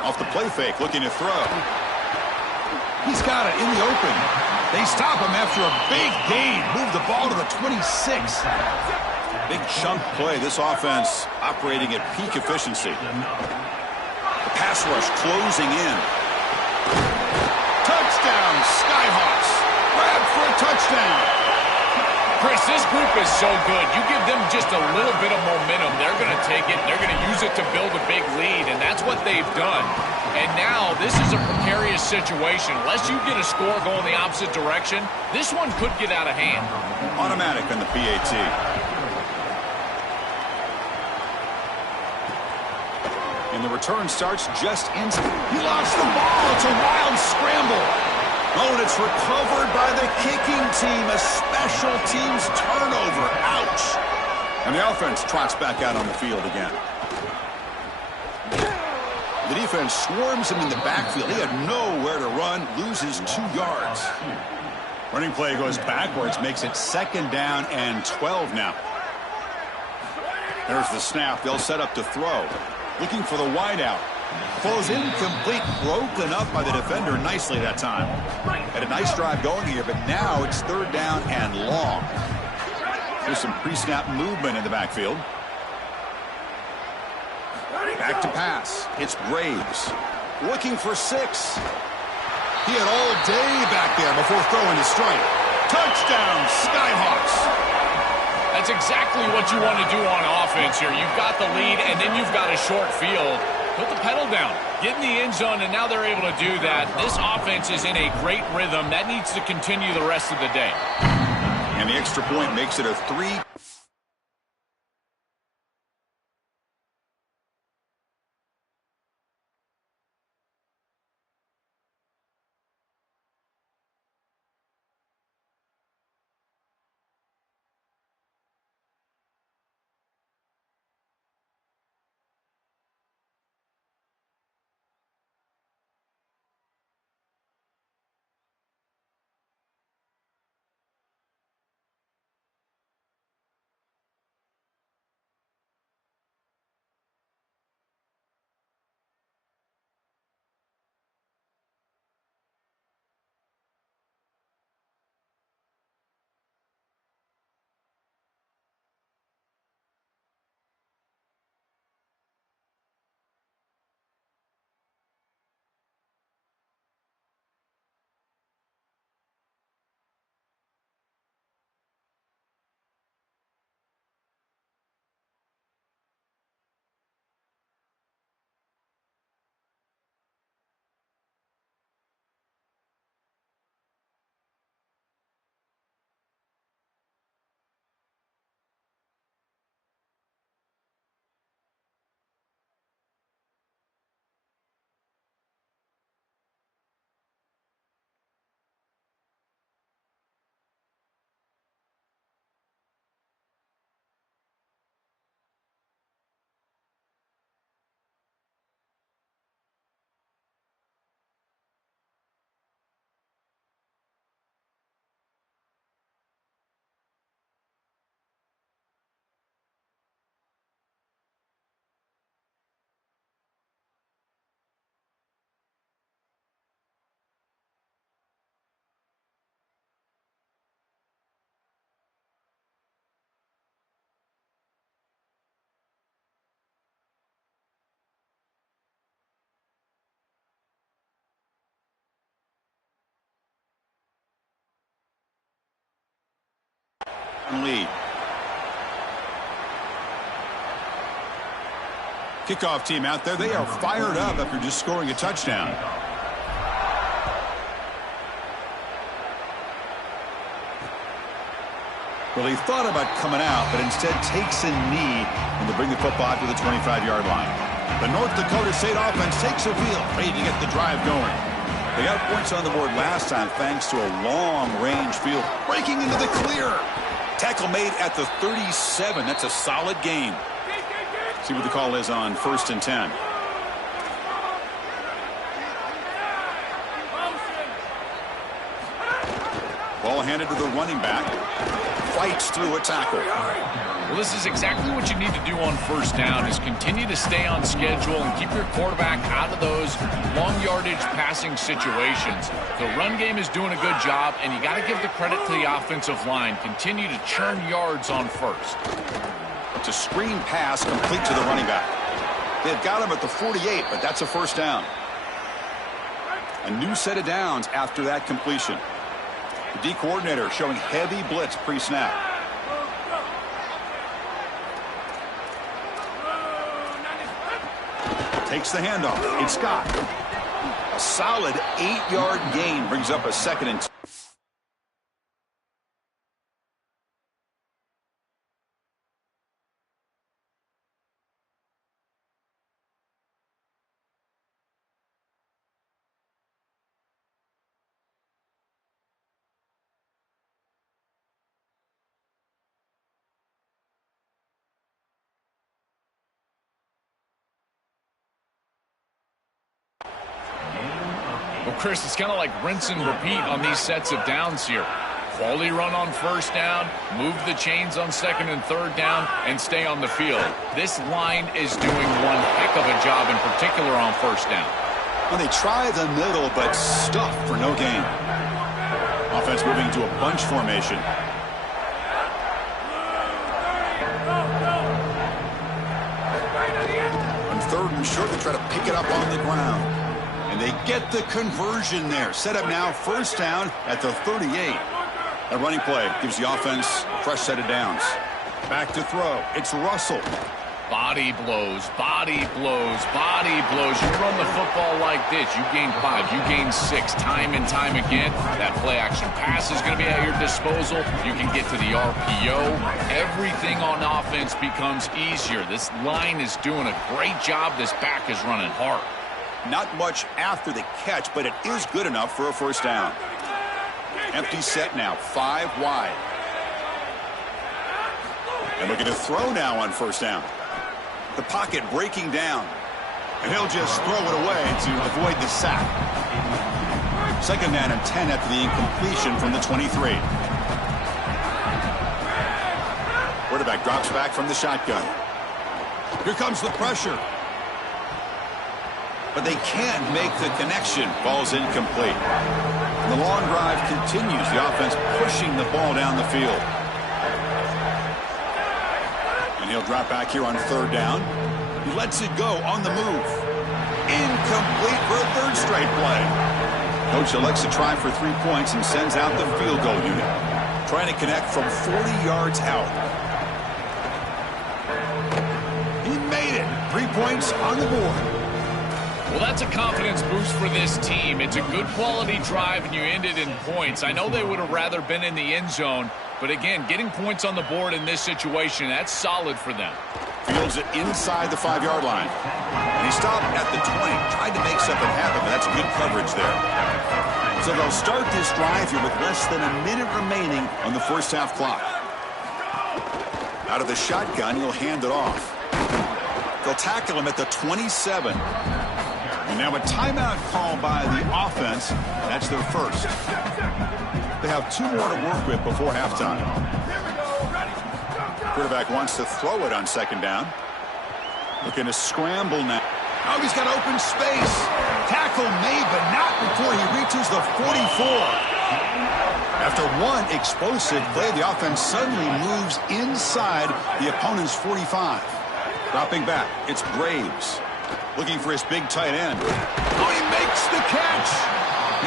Off the play fake, looking to throw. He's got it in the open. They stop him after a big gain. Move the ball to the 26. Big chunk play. This offense operating at peak efficiency. The pass rush closing in. Touchdown, Skyhawks. Grab for a touchdown. Chris, this group is so good. You give them just a little bit of momentum, they're going to take it, they're going to use it to build a big lead, and that's what they've done. And now this is a precarious situation. Unless you get a score going the opposite direction, this one could get out of hand. Automatic on the PAT. And the return starts just instant. He lost the ball. It's a wild scramble. Oh, and it's recovered by the kicking team. A special teams turnover. Ouch. And the offense trots back out on the field again. The defense swarms him in the backfield. He had nowhere to run. Loses 2 yards. Running play goes backwards. Makes it 2nd down and 12 now. There's the snap. They'll set up to throw. Looking for the wideout. Throws incomplete, broken up by the defender nicely that time. Had a nice drive going here, but now it's 3rd down and long. There's some pre-snap movement in the backfield. Back to pass. It's Graves. Looking for 6. He had all day back there before throwing the strike. Touchdown, Skyhawks. That's exactly what you want to do on offense here. You've got the lead, and then you've got a short field. Put the pedal down. Get in the end zone, and now they're able to do that. This offense is in a great rhythm. That needs to continue the rest of the day. And the extra point makes it a 3. Lead. Kickoff team out there. They are fired up after just scoring a touchdown. Well, he thought about coming out, but instead takes a knee and to bring the football to the 25-yard line. The North Dakota State offense takes a field, ready to get the drive going. They got points on the board last time thanks to a long-range field. Breaking into the clear. Tackle made at the 37. That's a solid gain. See what the call is on 1st and 10. Ball handed to the running back. Fights through a tackle. Well, this is exactly what you need to do on first down, is continue to stay on schedule and keep your quarterback out of those long yardage passing situations. The run game is doing a good job, and you got to give the credit to the offensive line. Continue to churn yards on first. It's a screen pass complete to the running back. They've got him at the 48, but that's a first down. A new set of downs after that completion. The D coordinator showing heavy blitz pre-snap. Takes the handoff. It's Scott. A solid 8-yard gain brings up a 2nd and 2. Well, Chris, it's kind of like rinse and repeat on these sets of downs here. Quality run on first down, move the chains on 2nd and 3rd down, and stay on the field. This line is doing one heck of a job, in particular on first down. Well, they try the middle, but stuff for no gain. Offense moving to a bunch formation. On 3rd and short, they try to pick it up on the ground. And they get the conversion there. Set up now, first down at the 38. A running play gives the offense a fresh set of downs. Back to throw. It's Russell. Body blows, body blows, body blows. You run the football like this, you gain 5, you gain 6, time and time again. That play action pass is going to be at your disposal. You can get to the RPO. Everything on offense becomes easier. This line is doing a great job. This back is running hard. Not much after the catch, but it is good enough for a first down. Empty set now, 5 wide. And looking to throw now on first down. The pocket breaking down. And he'll just throw it away to avoid the sack. 2nd down and 10 after the incompletion from the 23. Quarterback drops back from the shotgun. Here comes the pressure. But they can't make the connection. Ball's incomplete. And the long drive continues. The offense pushing the ball down the field. And he'll drop back here on 3rd down. He lets it go on the move. Incomplete for a 3rd straight play. Coach elects to try for 3 points and sends out the field goal unit. Trying to connect from 40 yards out. He made it. 3 points on the board. Well, that's a confidence boost for this team. It's a good quality drive, and you end it in points. I know they would have rather been in the end zone, but again, getting points on the board in this situation, that's solid for them. Fields it inside the 5-yard line. And he stopped at the 20. Tried to make something happen, but that's good coverage there. So they'll start this drive here with less than a minute remaining on the first half clock. Out of the shotgun, he'll hand it off. They'll tackle him at the 27. And now a timeout call by the offense. That's their first. They have 2 more to work with before halftime. Quarterback wants to throw it on 2nd down. Looking to scramble now. Oh, he's got open space. Tackle made, but not before he reaches the 44. After one explosive play, the offense suddenly moves inside the opponent's 45. Dropping back, it's Graves. Looking for his big tight end. Oh, he makes the catch.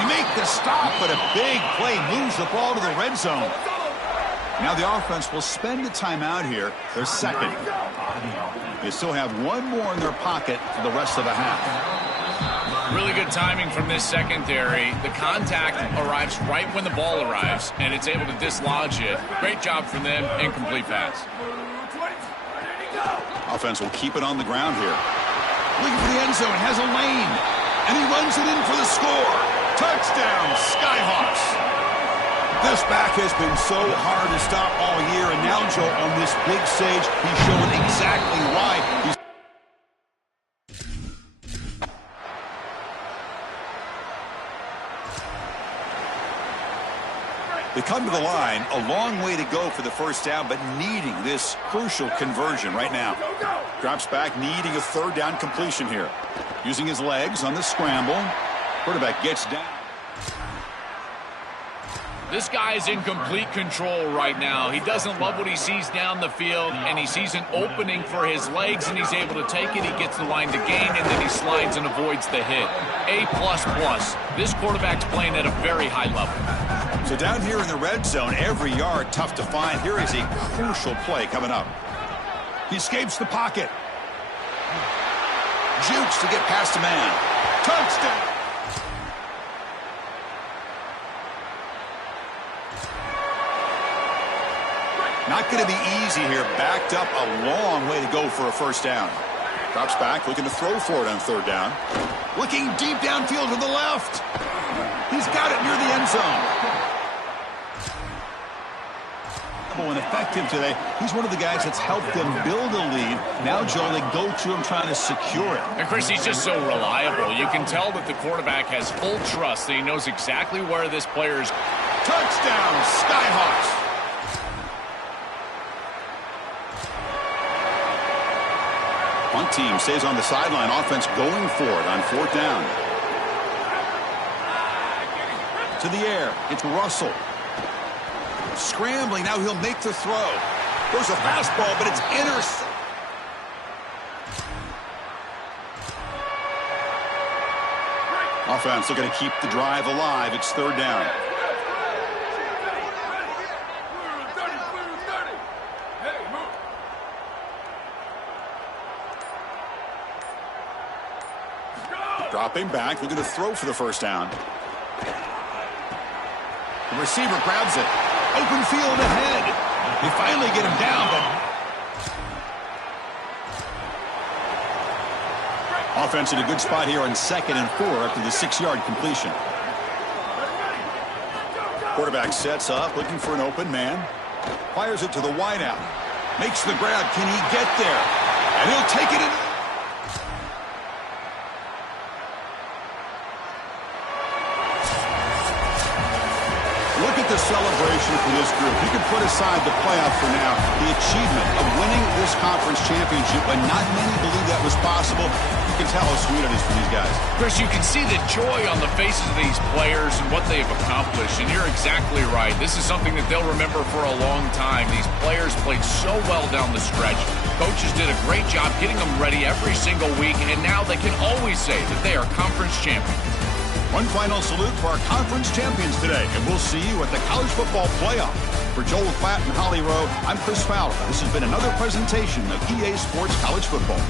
He makes the stop, but a big play moves the ball to the red zone. Now the offense will spend the timeout here, their 2nd. They still have 1 more in their pocket for the rest of the half. Really good timing from this secondary. The contact arrives right when the ball arrives, and it's able to dislodge it. Great job from them. Incomplete pass. Offense will keep it on the ground here. Looking for the end zone, has a lane, and he runs it in for the score. Touchdown, Skyhawks. This back has been so hard to stop all year, and now, Joe, on this big stage, he's showing exactly why. They come to the line, a long way to go for the first down, but needing this crucial conversion right now. Drops back, needing a third down completion here. Using his legs on the scramble. Quarterback gets down. This guy is in complete control right now. He doesn't love what he sees down the field, and he sees an opening for his legs, and he's able to take it. He gets the line to gain, and then he slides and avoids the hit. A++. This quarterback's playing at a very high level. So down here in the red zone, every yard tough to find. Here is a crucial play coming up. He escapes the pocket. Jukes to get past a man. Touchdown! Not going to be easy here. Backed up a long way to go for a first down. Drops back, looking to throw for it on third down. Looking deep downfield to the left. He's got it near the end zone. And effective today. He's one of the guys that's helped them build a lead. Now, Joe, they go to him trying to secure it. And, Chris, he's just so reliable. You can tell that the quarterback has full trust, that he knows exactly where this player is. Touchdown, Skyhawks. One team stays on the sideline. Offense going for it on fourth down. To the air. It's Russell. Scrambling. Now he'll make the throw. Goes a fastball, but it's intercepted. Offense looking to keep the drive alive. It's third down. Dropping back, looking to throw for the first down. The receiver grabs it. Open field ahead. They finally get him down, but offense in a good spot here on 2nd and 4 after the 6-yard completion. Quarterback sets up, looking for an open man. Fires it to the wideout. Makes the grab. Can he get there? And he'll take it in. Look at the celebration for this group. You can put aside the playoff for now. The achievement of winning this conference championship, when not many believe that was possible. You can tell how sweet it is for these guys. Chris, you can see the joy on the faces of these players and what they have accomplished. And you're exactly right. This is something that they'll remember for a long time. These players played so well down the stretch. Coaches did a great job getting them ready every single week. And now they can always say that they are conference champions. One final salute for our conference champions today, and we'll see you at the College Football Playoff. For Joel Klatt and Holly Rowe, I'm Chris Fowler. This has been another presentation of EA Sports College Football.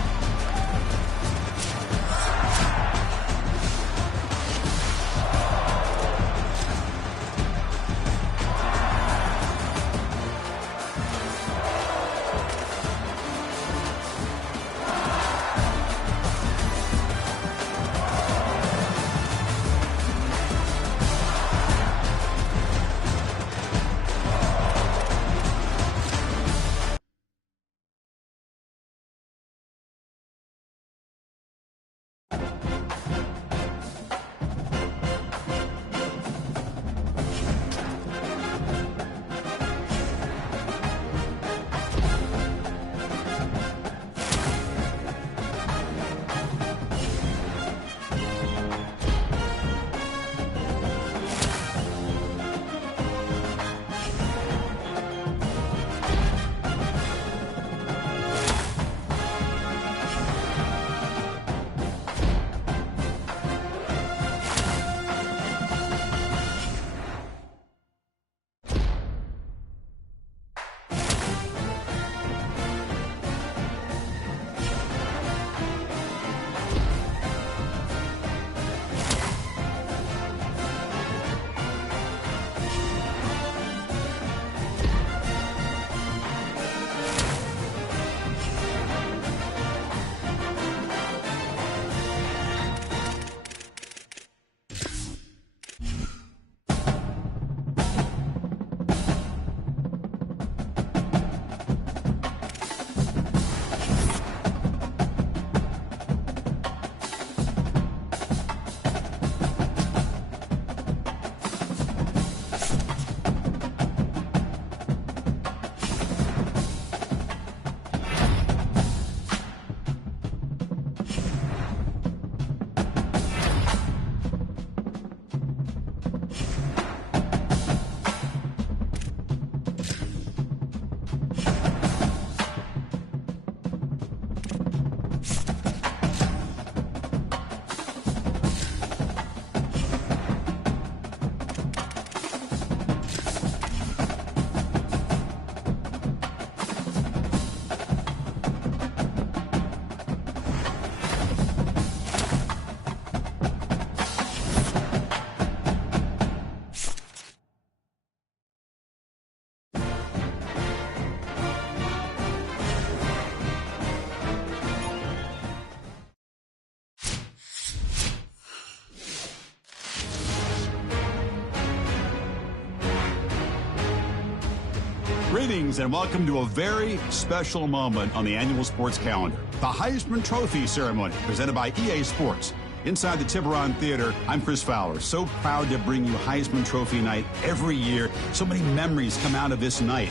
Greetings and welcome to a very special moment on the annual sports calendar. The Heisman Trophy ceremony presented by EA Sports. Inside the Tiburon Theater, I'm Chris Fowler. So proud to bring you Heisman Trophy night every year. So many memories come out of this night.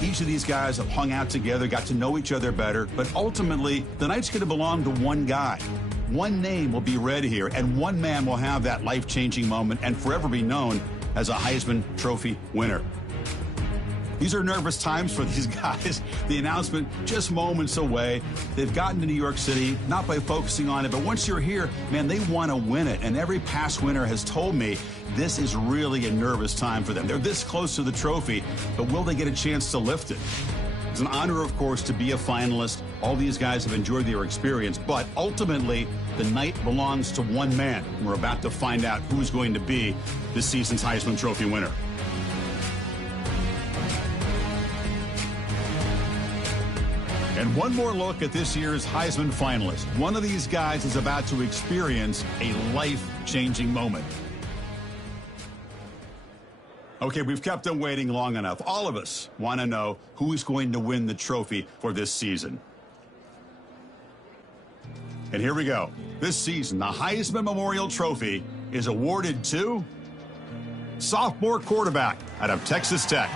Each of these guys have hung out together, got to know each other better, but ultimately, the night's going to belong to one guy. One name will be read here, and one man will have that life-changing moment and forever be known as a Heisman Trophy winner. These are nervous times for these guys. The announcement just moments away. They've gotten to New York City, not by focusing on it, but once you're here, man, they want to win it. And every past winner has told me this is really a nervous time for them. They're this close to the trophy, but will they get a chance to lift it? It's an honor, of course, to be a finalist. All these guys have enjoyed their experience, but ultimately, the night belongs to one man. We're about to find out who's going to be this season's Heisman Trophy winner. And one more look at this year's Heisman finalist. One of these guys is about to experience a life-changing moment. Okay, we've kept them waiting long enough. All of us want to know who is going to win the trophy for this season. And here we go. This season, the Heisman Memorial Trophy is awarded to sophomore quarterback out of Texas Tech.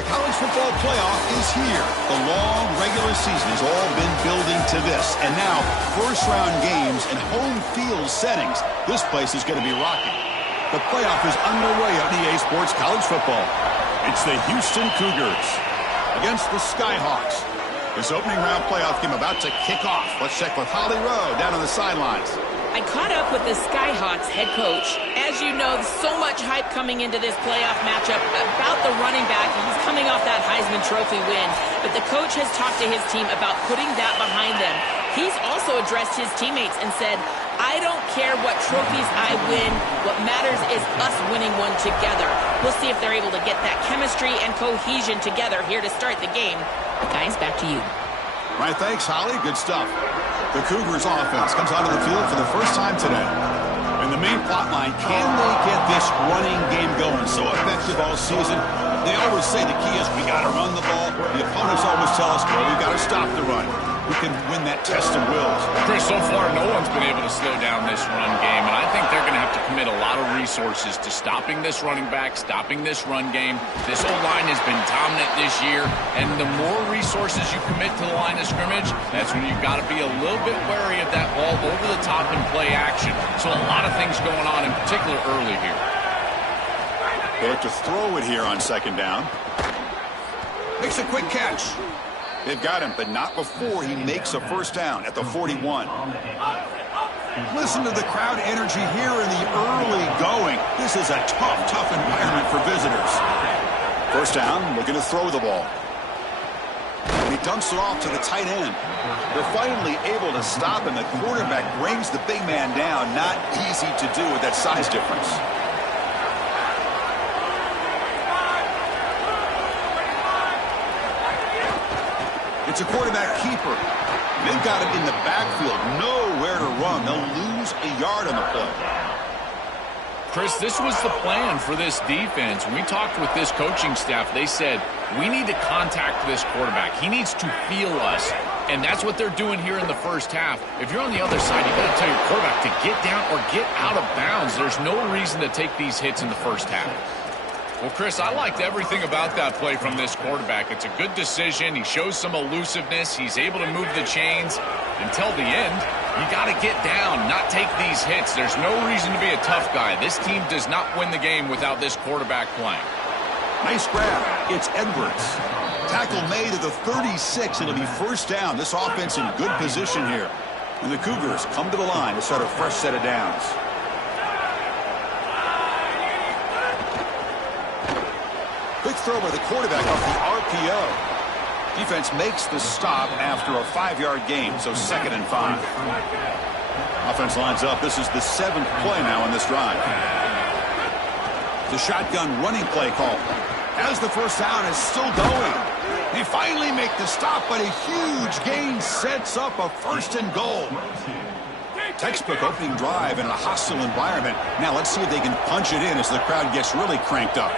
The college football playoff is here. The long regular season has all been building to this. And now, first-round games and home field settings. This place is going to be rocking. The playoff is underway on EA Sports College Football. It's the Houston Cougars against the Skyhawks. This opening round playoff game about to kick off. Let's check with Holly Rowe down on the sidelines. I caught up with the Skyhawks head coach. As you know, so much hype coming into this playoff matchup about the running back. He's coming off that Heisman Trophy win. But the coach has talked to his team about putting that behind them. He's also addressed his teammates and said, I don't care what trophies I win. What matters is us winning one together. We'll see if they're able to get that chemistry and cohesion together here to start the game. Guys, back to you. All right, thanks, Holly. Good stuff. The Cougars offense comes onto the field for the first time today. And the main plot line, can they get this running game going? So effective all season. They always say the key is we got to run the ball. The opponents always tell us, well, we've got to stop the run. who can win that test of wills. Chris, so far, no one's been able to slow down this run game, and I think they're going to have to commit a lot of resources to stopping this running back, stopping this run game. This O-line has been dominant this year, and the more resources you commit to the line of scrimmage, that's when you've got to be a little bit wary of that ball over the top and play action. So a lot of things going on, in particular early here. They look to throw it here on second down. Makes a quick catch. They've got him, but not before he makes a first down at the 41. Listen to the crowd energy here in the early going. This is a tough environment for visitors. First down, looking to throw the ball. And he dumps it off to the tight end. They're finally able to stop him. The quarterback brings the big man down. Not easy to do with that size difference. It's a quarterback keeper. They've got him in the backfield. Nowhere to run. They'll lose a yard on the play. Chris, this was the plan for this defense. When we talked with this coaching staff, they said, we need to contact this quarterback. He needs to feel us. And that's what they're doing here in the first half. If you're on the other side, you got to tell your quarterback to get down or get out of bounds. There's no reason to take these hits in the first half. Well, Chris, I liked everything about that play from this quarterback. It's a good decision. He shows some elusiveness. He's able to move the chains. Until the end, you got to get down, not take these hits. There's no reason to be a tough guy. This team does not win the game without this quarterback playing. Nice grab. It's Edwards. Tackle made at the 36, and it'll be first down. This offense in good position here. And the Cougars come to the line to start a fresh set of downs. Quick throw by the quarterback off the RPO. Defense makes the stop after a 5-yard gain, so 2nd and 5. Offense lines up. This is the 7th play now on this drive. The shotgun running play call. As the first down is still going. They finally make the stop, but a huge gain sets up a 1st and goal. Textbook opening drive in a hostile environment. Now let's see if they can punch it in as the crowd gets really cranked up.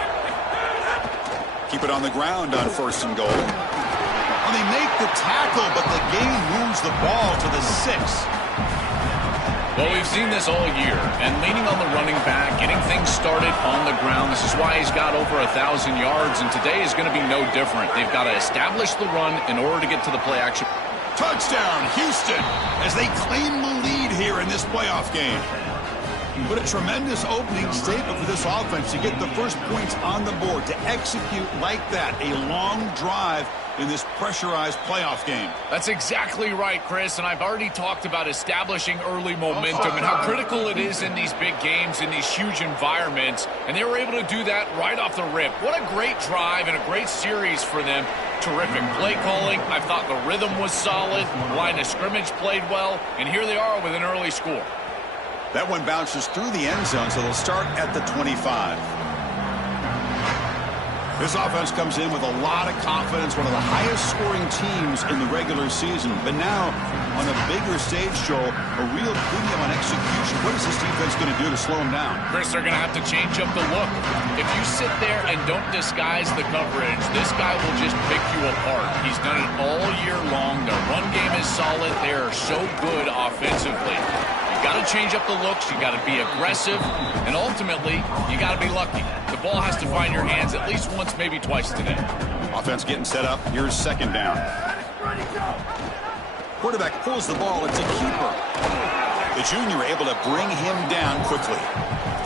Keep it on the ground on 1st and goal. Well, they make the tackle, but the game moves the ball to the 6. Well, we've seen this all year, and leaning on the running back, getting things started on the ground. This is why he's got over 1,000 yards, and today is going to be no different. They've got to establish the run in order to get to the play action. Touchdown, Houston, as they claim the lead here in this playoff game. But a tremendous opening statement for this offense to get the first points on the board, to execute like that, a long drive in this pressurized playoff game. That's exactly right, Chris, and I've already talked about establishing early momentum and how critical it is in these big games, in these huge environments, and they were able to do that right off the rip. What a great drive and a great series for them. Terrific play calling. I thought the rhythm was solid, line of scrimmage played well, and here they are with an early score. That one bounces through the end zone, so they'll start at the 25. This offense comes in with a lot of confidence, one of the highest-scoring teams in the regular season. But now, on a bigger stage, Joel, a real premium on execution. What is this defense going to do to slow them down? Chris, they're going to have to change up the look. If you sit there and don't disguise the coverage, this guy will just pick you apart. He's done it all year long. Their run game is solid. They are so good offensively. You got to change up the looks. You got to be aggressive, and ultimately, you got to be lucky. The ball has to find your hands at least once, maybe twice today. Offense getting set up. Here's 2nd down. Quarterback pulls the ball. It's a keeper. The junior able to bring him down quickly.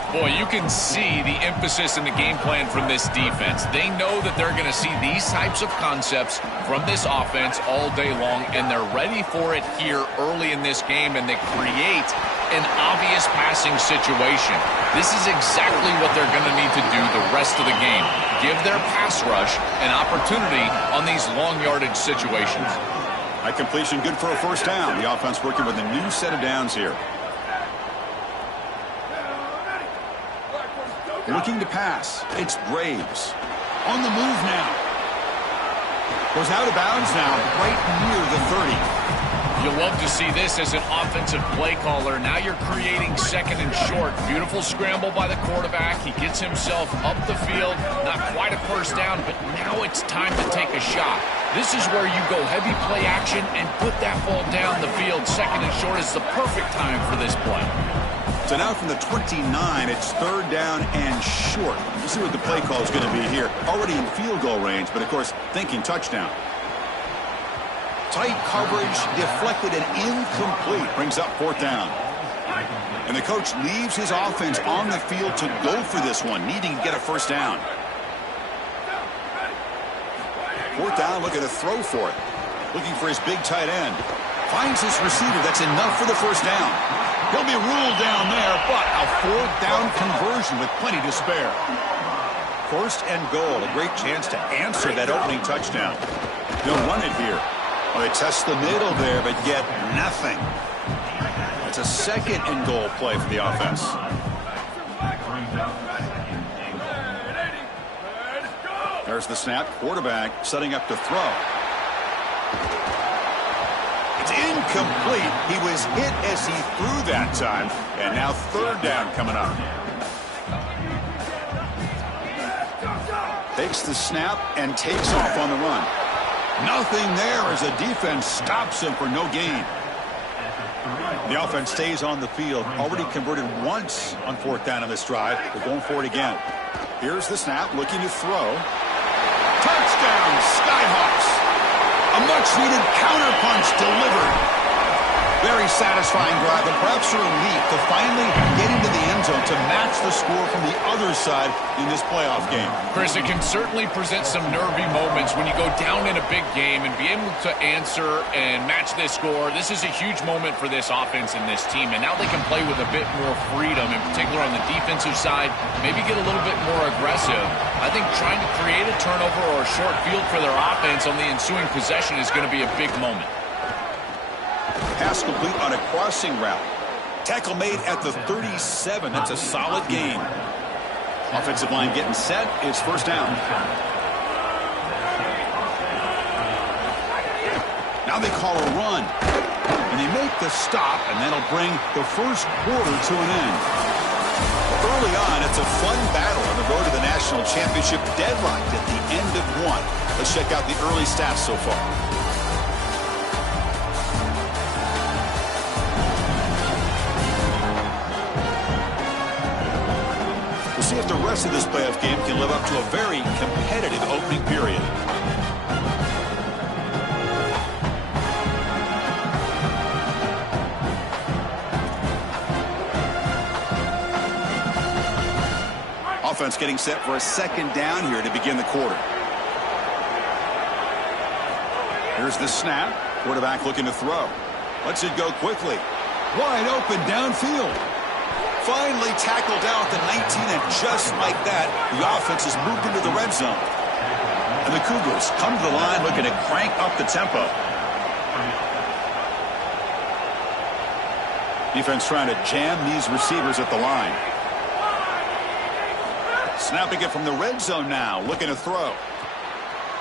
Boy, you can see the emphasis in the game plan from this defense. They know that they're going to see these types of concepts from this offense all day long, and they're ready for it here early in this game, and they create an obvious passing situation. This is exactly what they're going to need to do the rest of the game. Give their pass rush an opportunity on these long yardage situations. High completion, good for a first down. The offense working with a new set of downs here. Looking to pass. It's Braves. On the move now. Goes out of bounds now, right near the 30. You'll love to see this as an offensive play caller. Now you're creating 2nd and short. Beautiful scramble by the quarterback. He gets himself up the field. Not quite a first down, but now it's time to take a shot. This is where you go heavy play action and put that ball down the field. Second and short is the perfect time for this play. So now from the 29, it's third down and short. We'll see what the play call is going to be here. Already in field goal range, but of course, thinking touchdown. Tight coverage, deflected and incomplete. Brings up fourth down. And the coach leaves his offense on the field to go for this one, needing to get a first down. Fourth down, looking to throw for it. Looking for his big tight end. Finds his receiver. That's enough for the first down. He'll be ruled down there, but a fourth down conversion with plenty to spare. First and goal, a great chance to answer that opening touchdown. They'll run it here. Well, they test the middle there, but get nothing. It's a second and goal play for the offense. There's the snap. Quarterback setting up to throw. It's incomplete. He was hit as he threw that time. And now third down coming up. Takes the snap and takes off on the run. Nothing there as the defense stops him for no gain. The offense stays on the field. Already converted once on fourth down on this drive. They're going for it again. Here's the snap, looking to throw. Touchdown, Skyhawks. A much-needed counterpunch delivered. Very satisfying drive, and perhaps a relief to finally get into the end zone to match the score from the other side in this playoff game. Chris, it can certainly present some nervy moments when you go down in a big game and be able to answer and match this score. This is a huge moment for this offense and this team, and now they can play with a bit more freedom, in particular on the defensive side, maybe get a little bit more aggressive. I think trying to create a turnover or a short field for their offense on the ensuing possession is going to be a big moment. Pass complete on a crossing route. Tackle made at the 37. That's a solid gain. Offensive line getting set. It's first down. Now they call a run. And they make the stop, and that'll bring the first quarter to an end. Early on, it's a fun battle on the road to the national championship, deadlocked at the end of one. Let's check out the early stats so far. We'll see if the rest of this playoff game can live up to a very competitive opening period. Offense getting set for a second down here to begin the quarter. Here's the snap. Quarterback looking to throw. Lets it go quickly. Wide open downfield. Finally tackled down at the 19, and just like that, the offense has moved into the red zone. And the Cougars come to the line looking to crank up the tempo. Defense trying to jam these receivers at the line. Snapping it from the red zone now, looking to throw.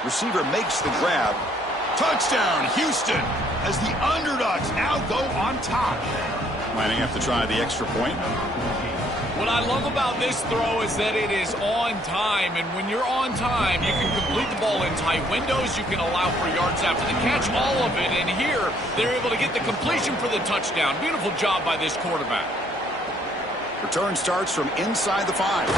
Receiver makes the grab. Touchdown, Houston, as the underdogs now go on top. Might have to try the extra point. What I love about this throw is that it is on time, and when you're on time, you can complete the ball in tight windows, you can allow for yards after the catch, all of it, and here, they're able to get the completion for the touchdown. Beautiful job by this quarterback. Return starts from inside the 5.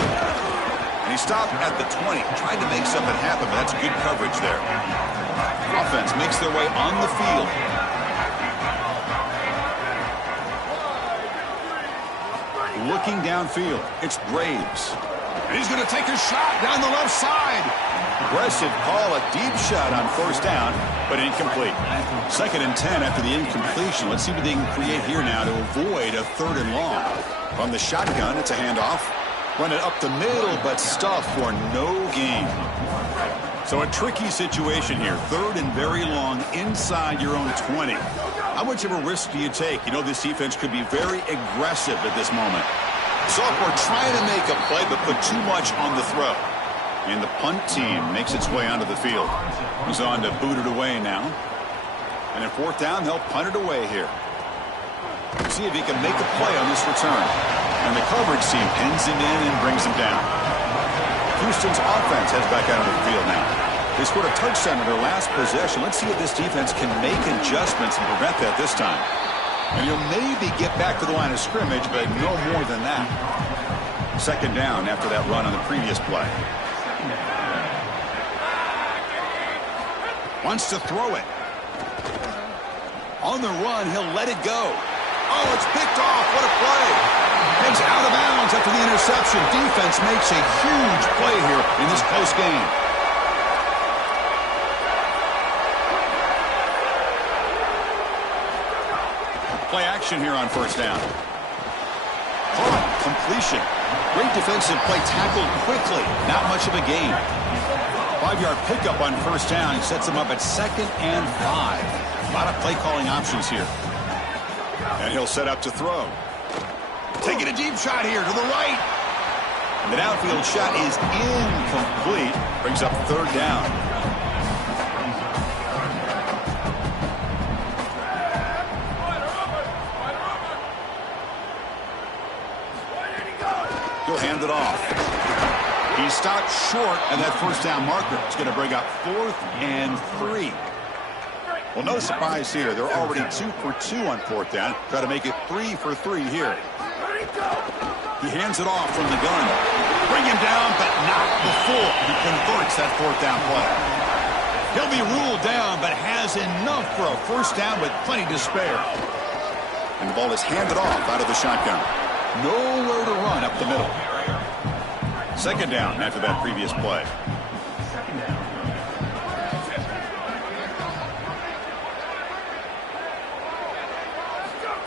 And he stopped at the 20, tried to make something happen, but that's good coverage there. Offense makes their way on the field. Looking downfield, it's Graves. And he's going to take a shot down the left side. Aggressive call, a deep shot on first down, but incomplete. Second and 10 after the incompletion. Let's see what they can create here now to avoid a third and long. From the shotgun, it's a handoff. Run it up the middle, but stuffed for no gain. So a tricky situation here. Third and very long inside your own 20. How much of a risk do you take? You know, this defense could be very aggressive at this moment. Sophomore trying to make a play, but put too much on the throw. And the punt team makes its way onto the field. He's on to boot it away now. And at fourth down, they'll punt it away here. See if he can make a play on this return. And the coverage team pins him in and brings him down. Houston's offense heads back out of the field now. They scored a touchdown in their last possession. Let's see if this defense can make adjustments and prevent that this time. And he'll maybe get back to the line of scrimmage, but no more than that. Second down after that run on the previous play. Wants to throw it. On the run, he'll let it go. Oh, it's picked off. What a play. It's out of bounds after the interception. Defense makes a huge play here in this close game. Play action here on first down. Caught. Completion. Great defensive play, tackled quickly. Not much of a gain. 5-yard pickup on first down. He sets him up at 2nd and 5. A lot of play calling options here. And he'll set up to throw. Taking a deep shot here to the right. And the downfield shot is incomplete. Brings up third down. He'll hand it off. He stopped short, and that first down marker is going to bring up 4th and 3. Well, no surprise here. They're already 2 for 2 on 4th down. Try to make it 3 for 3 here. He hands it off from the gun. Bring him down, but not before he converts that 4th down play. He'll be ruled down, but has enough for a first down with plenty to spare. And the ball is handed off out of the shotgun. Nowhere to run up the middle. Second down after that previous play.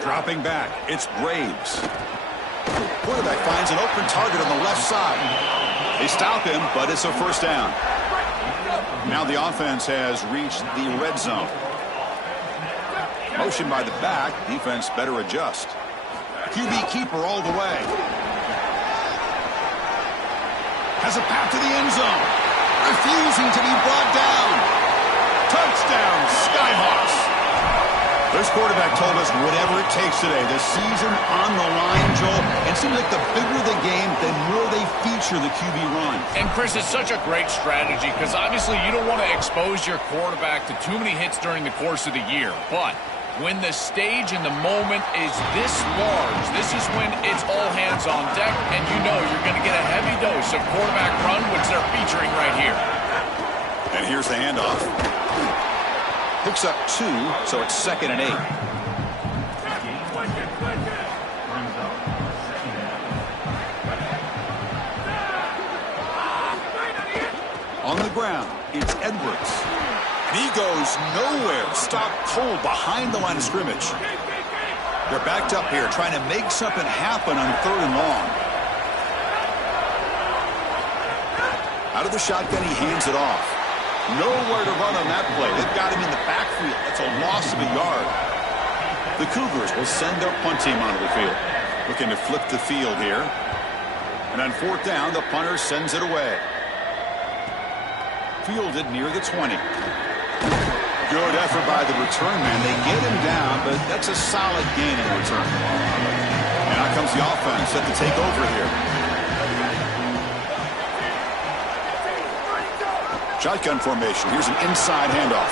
Dropping back, it's Braves. Quarterback finds an open target on the left side. They stop him, but it's a first down. Now the offense has reached the red zone. Motion by the back, defense better adjust. QB keeper all the way. Has a path to the end zone. Refusing to be brought down. Touchdown, Skyhawks. This quarterback told us whatever it takes today. The season on the line, Joel. It seems like the bigger the game, the more they feature the QB run. And, Chris, it's such a great strategy because obviously you don't want to expose your quarterback to too many hits during the course of the year. But when the stage and the moment is this large, this is when it's all hands on deck, and you know you're going to get a heavy dose of quarterback run, which they're featuring right here. And here's the handoff. Picks up 2, so it's 2nd and 8. On the ground, it's Edwards. And he goes nowhere. Stopped cold behind the line of scrimmage. They're backed up here, trying to make something happen on 3rd and long. Out of the shotgun, he hands it off. Nowhere to run on that play. They've got him in the backfield. That's a loss of a yard. The Cougars will send their punt team onto the field. Looking to flip the field here. And on 4th down, the punter sends it away. Fielded near the 20. Good effort by the return man. They get him down, but that's a solid gain in return. And out comes the offense set to take over here. Shotgun formation. Here's an inside handoff.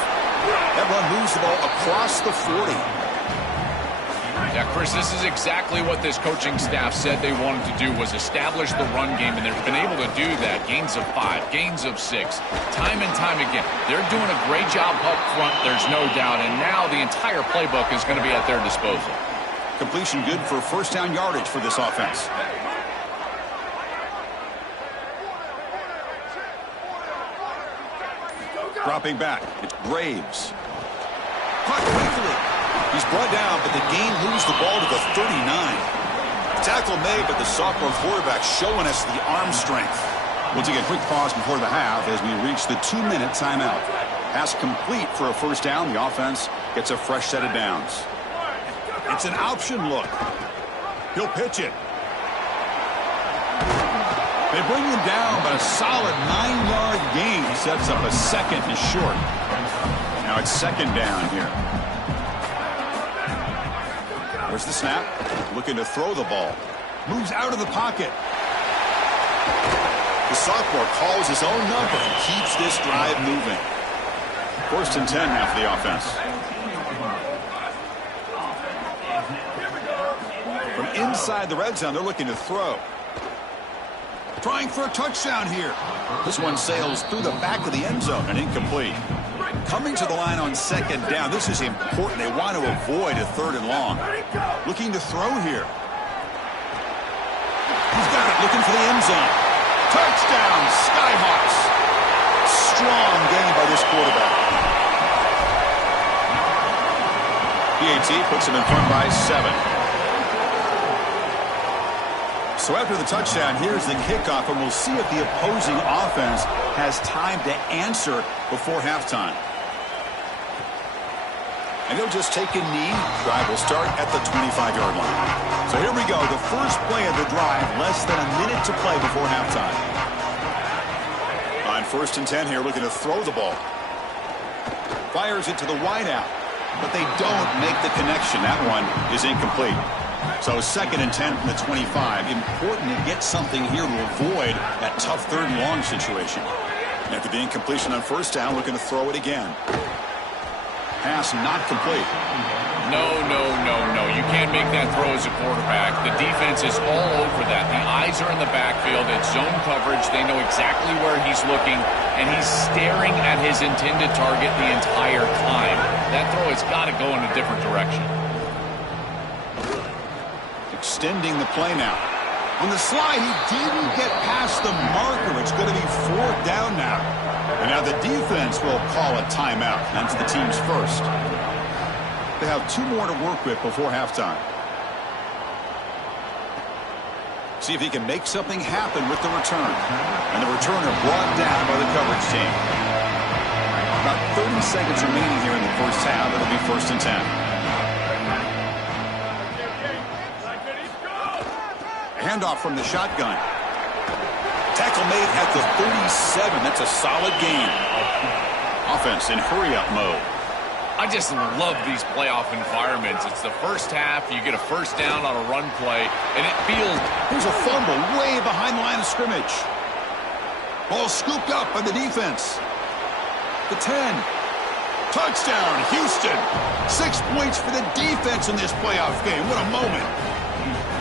That run moves the ball across the 40. Yeah, Chris, this is exactly what this coaching staff said they wanted to do, was establish the run game, and they've been able to do that. Gains of 5, gains of 6, time and time again. They're doing a great job up front, there's no doubt, and now the entire playbook is going to be at their disposal. Completion good for first down yardage for this offense. Dropping back, it's Braves. Caught quickly. He's brought down, but the gain moves the ball to the 39. Tackle made, but the sophomore quarterback showing us the arm strength. We'll take a quick pause before the half as we reach the 2-minute timeout. Pass complete for a first down. The offense gets a fresh set of downs. It's an option look. He'll pitch it. They bring him down, but a solid 9-yard gain sets up a 2nd and short. Now it's 2nd down here. Where's the snap? Looking to throw the ball. Moves out of the pocket. The sophomore calls his own number and keeps this drive moving. 1st and 10 now for the offense. From inside the red zone, they're looking to throw. Trying for a touchdown here. This one sails through the back of the end zone and incomplete. Coming to the line on 2nd down. This is important. They want to avoid a 3rd and long. Looking to throw here. He's got it, looking for the end zone. Touchdown, Skyhawks. Strong game by this quarterback. PAT puts him in front by 7. So after the touchdown, here's the kickoff, and we'll see if the opposing offense has time to answer before halftime. And he'll just take a knee. Drive will start at the 25-yard line. So here we go, the first play of the drive, less than a minute to play before halftime. On 1st and 10 here, looking to throw the ball. Fires it to the wideout, but they don't make the connection. That one is incomplete. So 2nd and 10 from the 25. Important to get something here to avoid that tough 3rd and long situation. After the incompletion on 1st down, looking to throw it again. Pass not complete. No. You can't make that throw as a quarterback. The defense is all over that. The eyes are in the backfield. It's zone coverage. They know exactly where he's looking, and he's staring at his intended target the entire time. That throw has got to go in a different direction. Extending the play now. On the slide, he didn't get past the marker. It's going to be 4th down now. And now the defense will call a timeout. That's the team's first. They have 2 more to work with before halftime. See if he can make something happen with the return. And the returner brought down by the coverage team. About 30 seconds remaining here in the first half. It'll be 1st and 10. Handoff from the shotgun. Tackle made at the 37. That's a solid gain. Offense in hurry-up mode. I just love these playoff environments. It's the first half. You get a 1st down on a run play, and it feels... Here's a fumble way behind the line of scrimmage. Ball scooped up by the defense. The 10. Touchdown, Houston. 6 points for the defense in this playoff game. What a moment.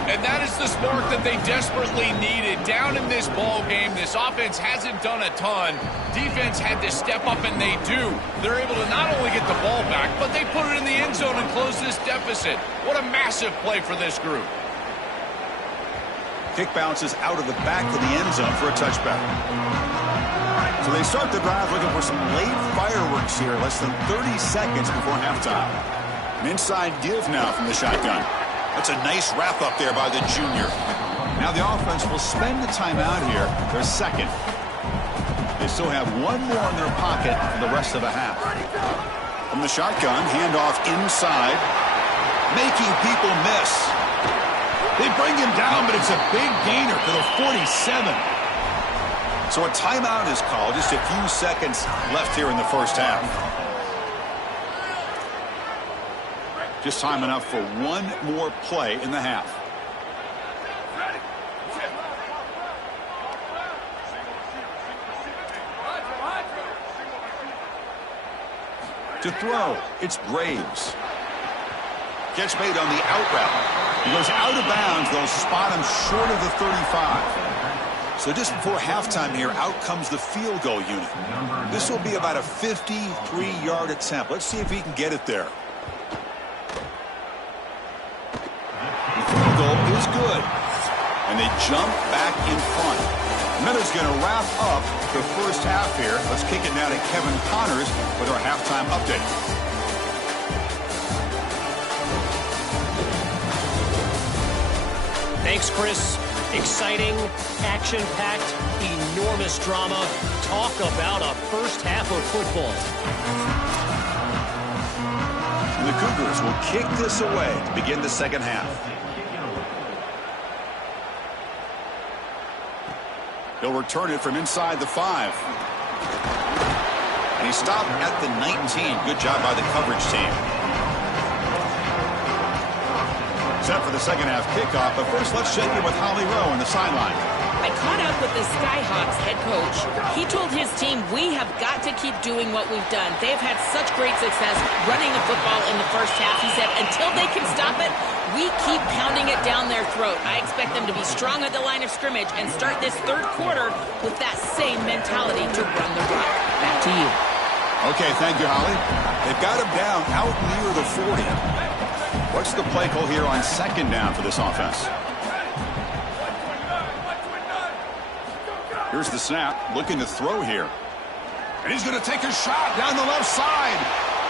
And that is the spark that they desperately needed. Down in this ball game, this offense hasn't done a ton. Defense had to step up, and they do. They're able to not only get the ball back, but they put it in the end zone and close this deficit. What a massive play for this group. Kick bounces out of the back of the end zone for a touchback. So they start the drive looking for some late fireworks here, less than 30 seconds before halftime. An inside give now from the shotgun. That's a nice wrap-up there by the junior. Now the offense will spend the timeout here, their 2nd. They still have 1 more in their pocket for the rest of the half. From the shotgun, handoff inside, making people miss. They bring him down, but it's a big gainer to the 47. So a timeout is called, just a few seconds left here in the first half. Just time enough for 1 more play in the half. To throw, it's Graves. Catch made on the out route. He goes out of bounds. They'll spot him short of the 35. So just before halftime here, out comes the field goal unit. This will be about a 53-yard attempt. Let's see if he can get it there. Is good. And they jump back in front. Miller's going to wrap up the first half here. Let's kick it now to Kevin Connors with our halftime update. Thanks, Chris. Exciting, action-packed, enormous drama. Talk about a first half of football. And the Cougars will kick this away to begin the second half. He'll return it from inside the 5. And he stopped at the 19. Good job by the coverage team. Set for the second half kickoff, but first let's check in with Holly Rowe on the sideline. I caught up with the Skyhawks head coach. He told his team, we have got to keep doing what we've done. They've had such great success running the football in the first half. He said, until they can stop it, we keep pounding it down their throat. I expect them to be strong at the line of scrimmage and start this third quarter with that same mentality to run the rock. Back to you. Okay, thank you, Holly. They've got him down out near the 40. What's the play call here on second down for this offense? Here's the snap, looking to throw here. And he's going to take a shot down the left side.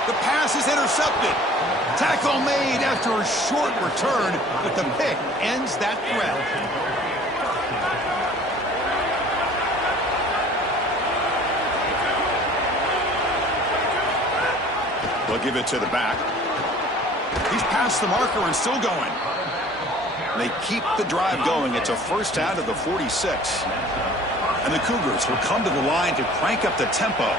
The pass is intercepted. Tackle made after a short return, but the pick ends that threat. We'll give it to the back. He's past the marker and still going. They keep the drive going. It's a first down to the 46. And the Cougars will come to the line to crank up the tempo.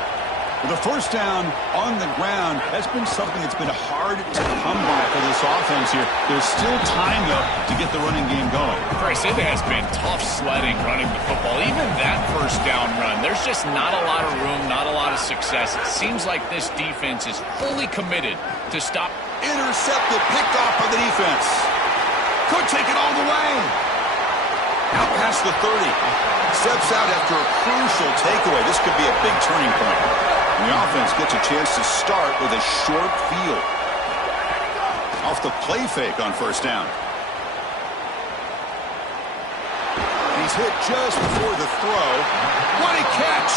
With a first down on the ground, that's been something that's been hard to come by for this offense here. There's still time, though, to get the running game going. Chris, it has been tough sledding running the football. Even that first down run, there's just not a lot of room, not a lot of success. It seems like this defense is fully committed to stop. Intercepted, picked off by the defense. Could take it all the way. Out past the 30. Steps out after a crucial takeaway. This could be a big turning point. And the offense gets a chance to start with a short field. Off the play fake on first down. He's hit just before the throw. What a catch!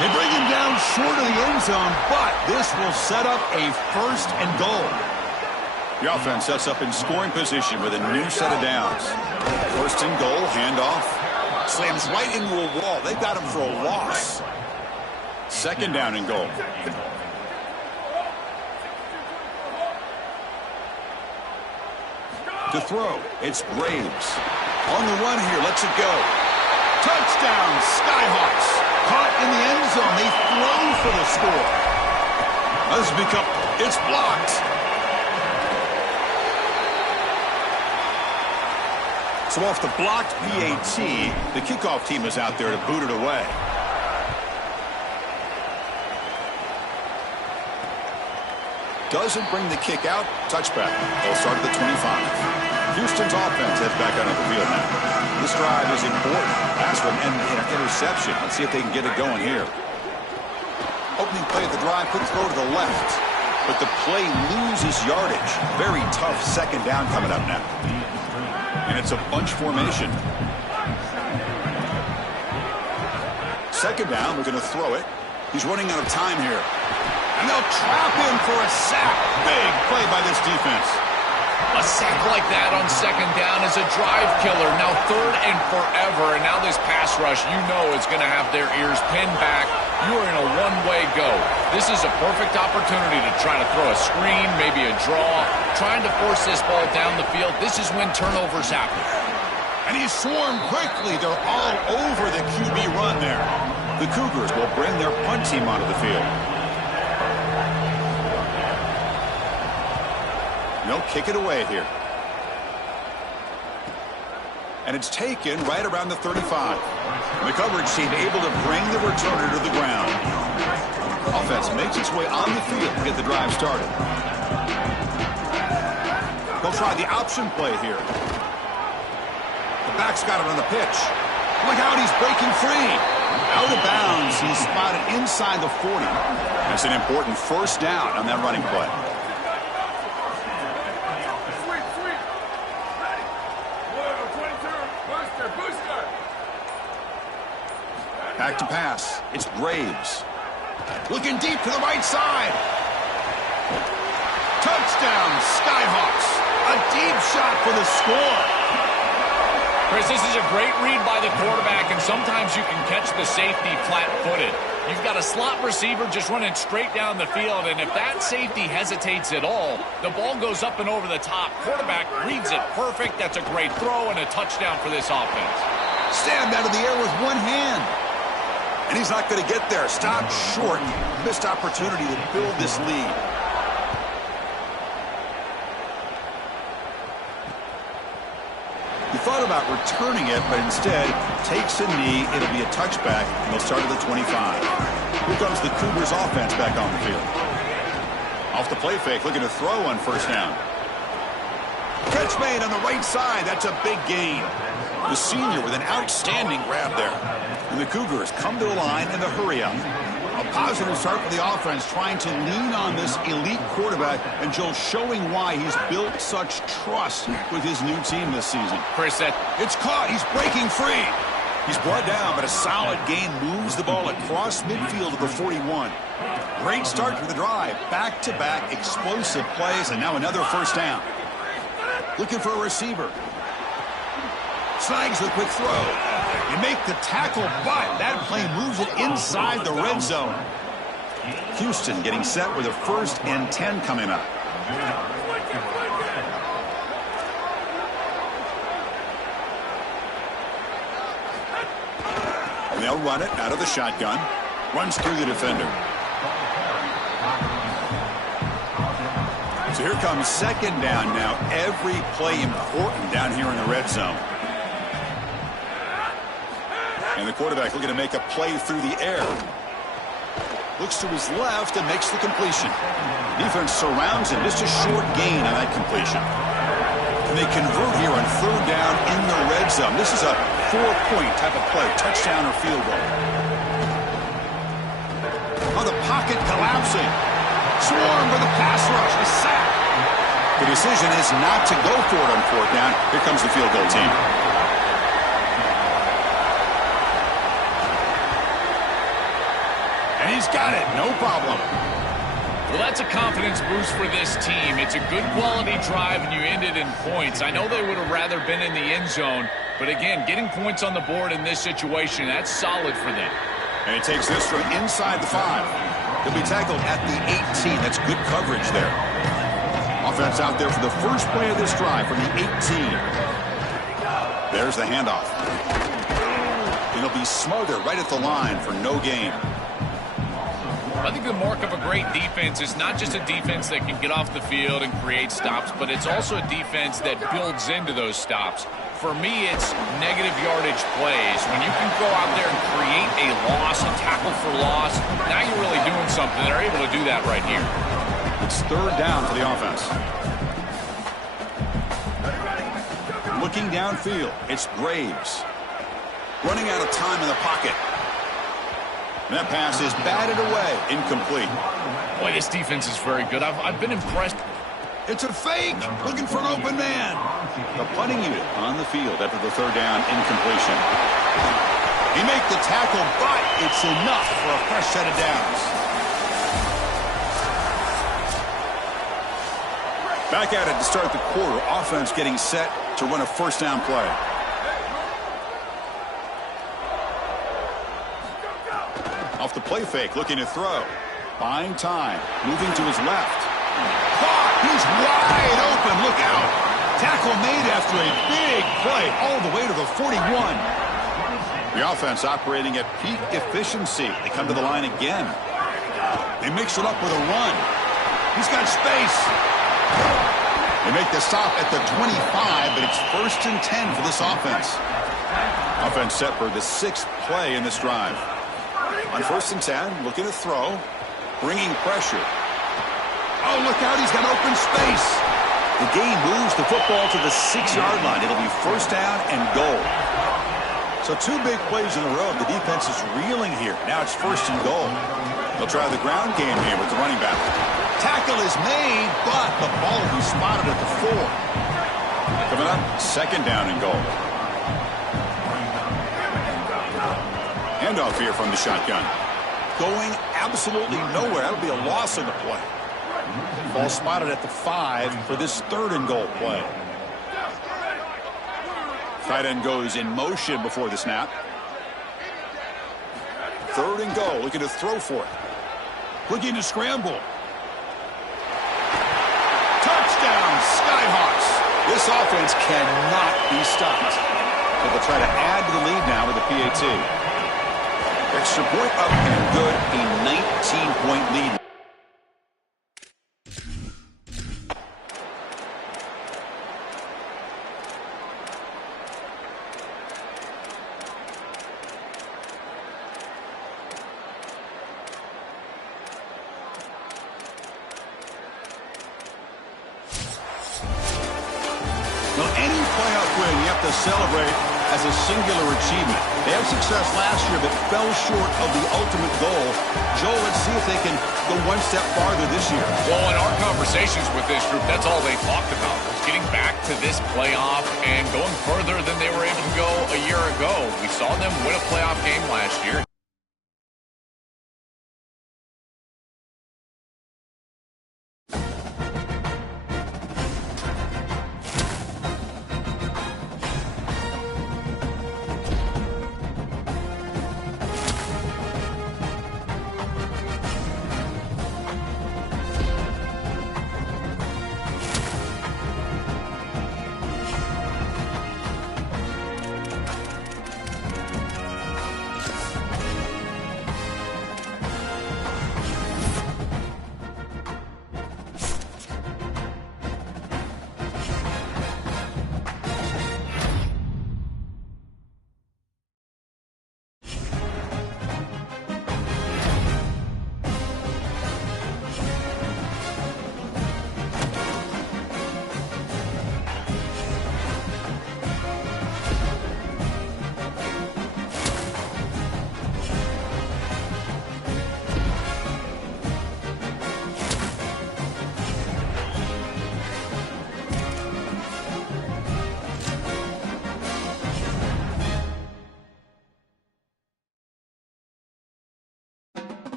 They bring him down short of the end zone, but this will set up a first and goal. The offense sets up in scoring position with a new set of downs. First and goal, handoff. Slams right into a wall. They've got him for a loss. Second down and goal. To throw, it's Braves. On the run here, lets it go. Touchdown, Skyhawks. Caught in the end zone. They throw for the score. This has become, it's blocked. So off the blocked PAT, the kickoff team is out there to boot it away. Doesn't bring the kick out. Touchback. They'll start at the 25. Houston's offense heads back out on the field now. This drive is important. Pass from an interception. Let's see if they can get it going here. Opening play of the drive, quick throw to the left. But the play loses yardage. Very tough second down coming up now. And it's a bunch formation. Second down, we're going to throw it. He's running out of time here. And they'll trap him for a sack. Big play by this defense. A sack like that on second down is a drive killer. Now third and forever, and now this pass rush, you know, is going to have their ears pinned back. You are in a one-way go. This is a perfect opportunity to try to throw a screen, maybe a draw, trying to force this ball down the field. This is when turnovers happen. And he's swarmed quickly. They're all over the QB run there. The Cougars will bring their punt team onto the field. They'll kick it away here. And it's taken right around the 35. And the coverage team able to bring the returner to the ground. Offense makes its way on the field to get the drive started. They'll try the option play here. The back's got it on the pitch. Look out, he's breaking free. Out of bounds, he's spotted inside the 40. That's an important first down on that running play. Back to pass. It's Braves. Looking deep to the right side. Touchdown, Skyhawks. A deep shot for the score. Chris, this is a great read by the quarterback, and sometimes you can catch the safety flat-footed. You've got a slot receiver just running straight down the field, and if that safety hesitates at all, the ball goes up and over the top. Quarterback reads it perfect. That's a great throw and a touchdown for this offense. Stabbed out of the air with one hand. And he's not going to get there. Stopped short. Missed opportunity to build this lead. He thought about returning it, but instead takes a knee. It'll be a touchback, and they'll start at the 25. Here comes the Cougars offense back on the field. Off the play fake, looking to throw on first down. Catch made on the right side. That's a big gain. The senior with an outstanding grab there. And the Cougars come to the line in the hurry up. A positive start for the offense, trying to lean on this elite quarterback, and Joe showing why he's built such trust with his new team this season. Chris, It's caught. He's breaking free. He's brought down, but a solid gain moves the ball across midfield to the 41. Great start to the drive. Back-to-back explosive plays, and now another first down. Looking for a receiver. Snags the quick throw. You make the tackle, but that play moves it inside the red zone. Houston getting set with a 1st and 10 coming up. And they'll run it out of the shotgun. Runs through the defender. So here comes 2nd down now. Every play important down here in the red zone. And the quarterback looking to make a play through the air. Looks to his left and makes the completion. Defense surrounds him. Just a short gain on that completion. And they convert here on 3rd down in the red zone. This is a 4-point type of play. Touchdown or field goal. Oh, the pocket collapsing. Swarm with a pass rush. A sack. The decision is not to go for it on 4th down. Here comes the field goal team. And he's got it. No problem. well, that's a confidence boost for this team. It's a good quality drive, and you end it in points. I know they would have rather been in the end zone, but again, getting points on the board in this situation, that's solid for them. And he takes this from inside the 5. He'll be tackled at the 18. That's good coverage there. Offense out there for the first play of this drive from the 18. There's the handoff. And he'll be smothered right at the line for no gain. I think the mark of a great defense is not just a defense that can get off the field and create stops, but it's also a defense that builds into those stops. For me, it's negative yardage plays. When you can go out there and create a loss, a tackle for loss, now you're really doing something. They're able to do that right here. It's 3rd down for the offense. Looking downfield, it's Graves. Running out of time in the pocket. And that pass is batted away, incomplete. Boy, this defense is very good. I've been impressed. It's a fake, looking for an open man. The punting unit on the field after the 3rd down, incompletion. He made the tackle, but it's enough for a fresh set of downs. Back at it to start the quarter. Offense getting set to run a 1st down play. Off the play fake, looking to throw. Buying time, moving to his left. Caught! He's wide open, look out! Tackle made after a big play all the way to the 41. The offense operating at peak efficiency. They come to the line again. They mix it up with a run. He's got space. They make the stop at the 25, but it's 1st and 10 for this offense. Offense set for the 6th play in this drive. On 1st and 10, looking to throw, bringing pressure. Oh, look out, he's got open space. The game moves the football to the 6-yard line. It'll be 1st down and goal. So 2 big plays in a row. The defense is reeling here. Now it's 1st and goal. They'll try the ground game here with the running back. Tackle is made, but the ball will be spotted at the 4. Coming up, 2nd down and goal. Handoff here from the shotgun. Going absolutely nowhere. That'll be a loss on the play. Ball spotted at the 5 for this 3rd and goal play. Tight end goes in motion before the snap. 3rd and goal. Looking to throw for it. Looking to scramble. Touchdown, Skyhawks. This offense cannot be stopped. But they'll try to add to the lead now with the PAT. Extra point up and good. A 19-point lead. Now, any playoff win you have to celebrate as a singular achievement. They had success last year, but fell short of the ultimate goal. Joel, let's see if they can go one step farther this year. Well, in our conversations with this group, that's all they talked about, was getting back to this playoff and going further than they were able to go a year ago. We saw them win a playoff game last year.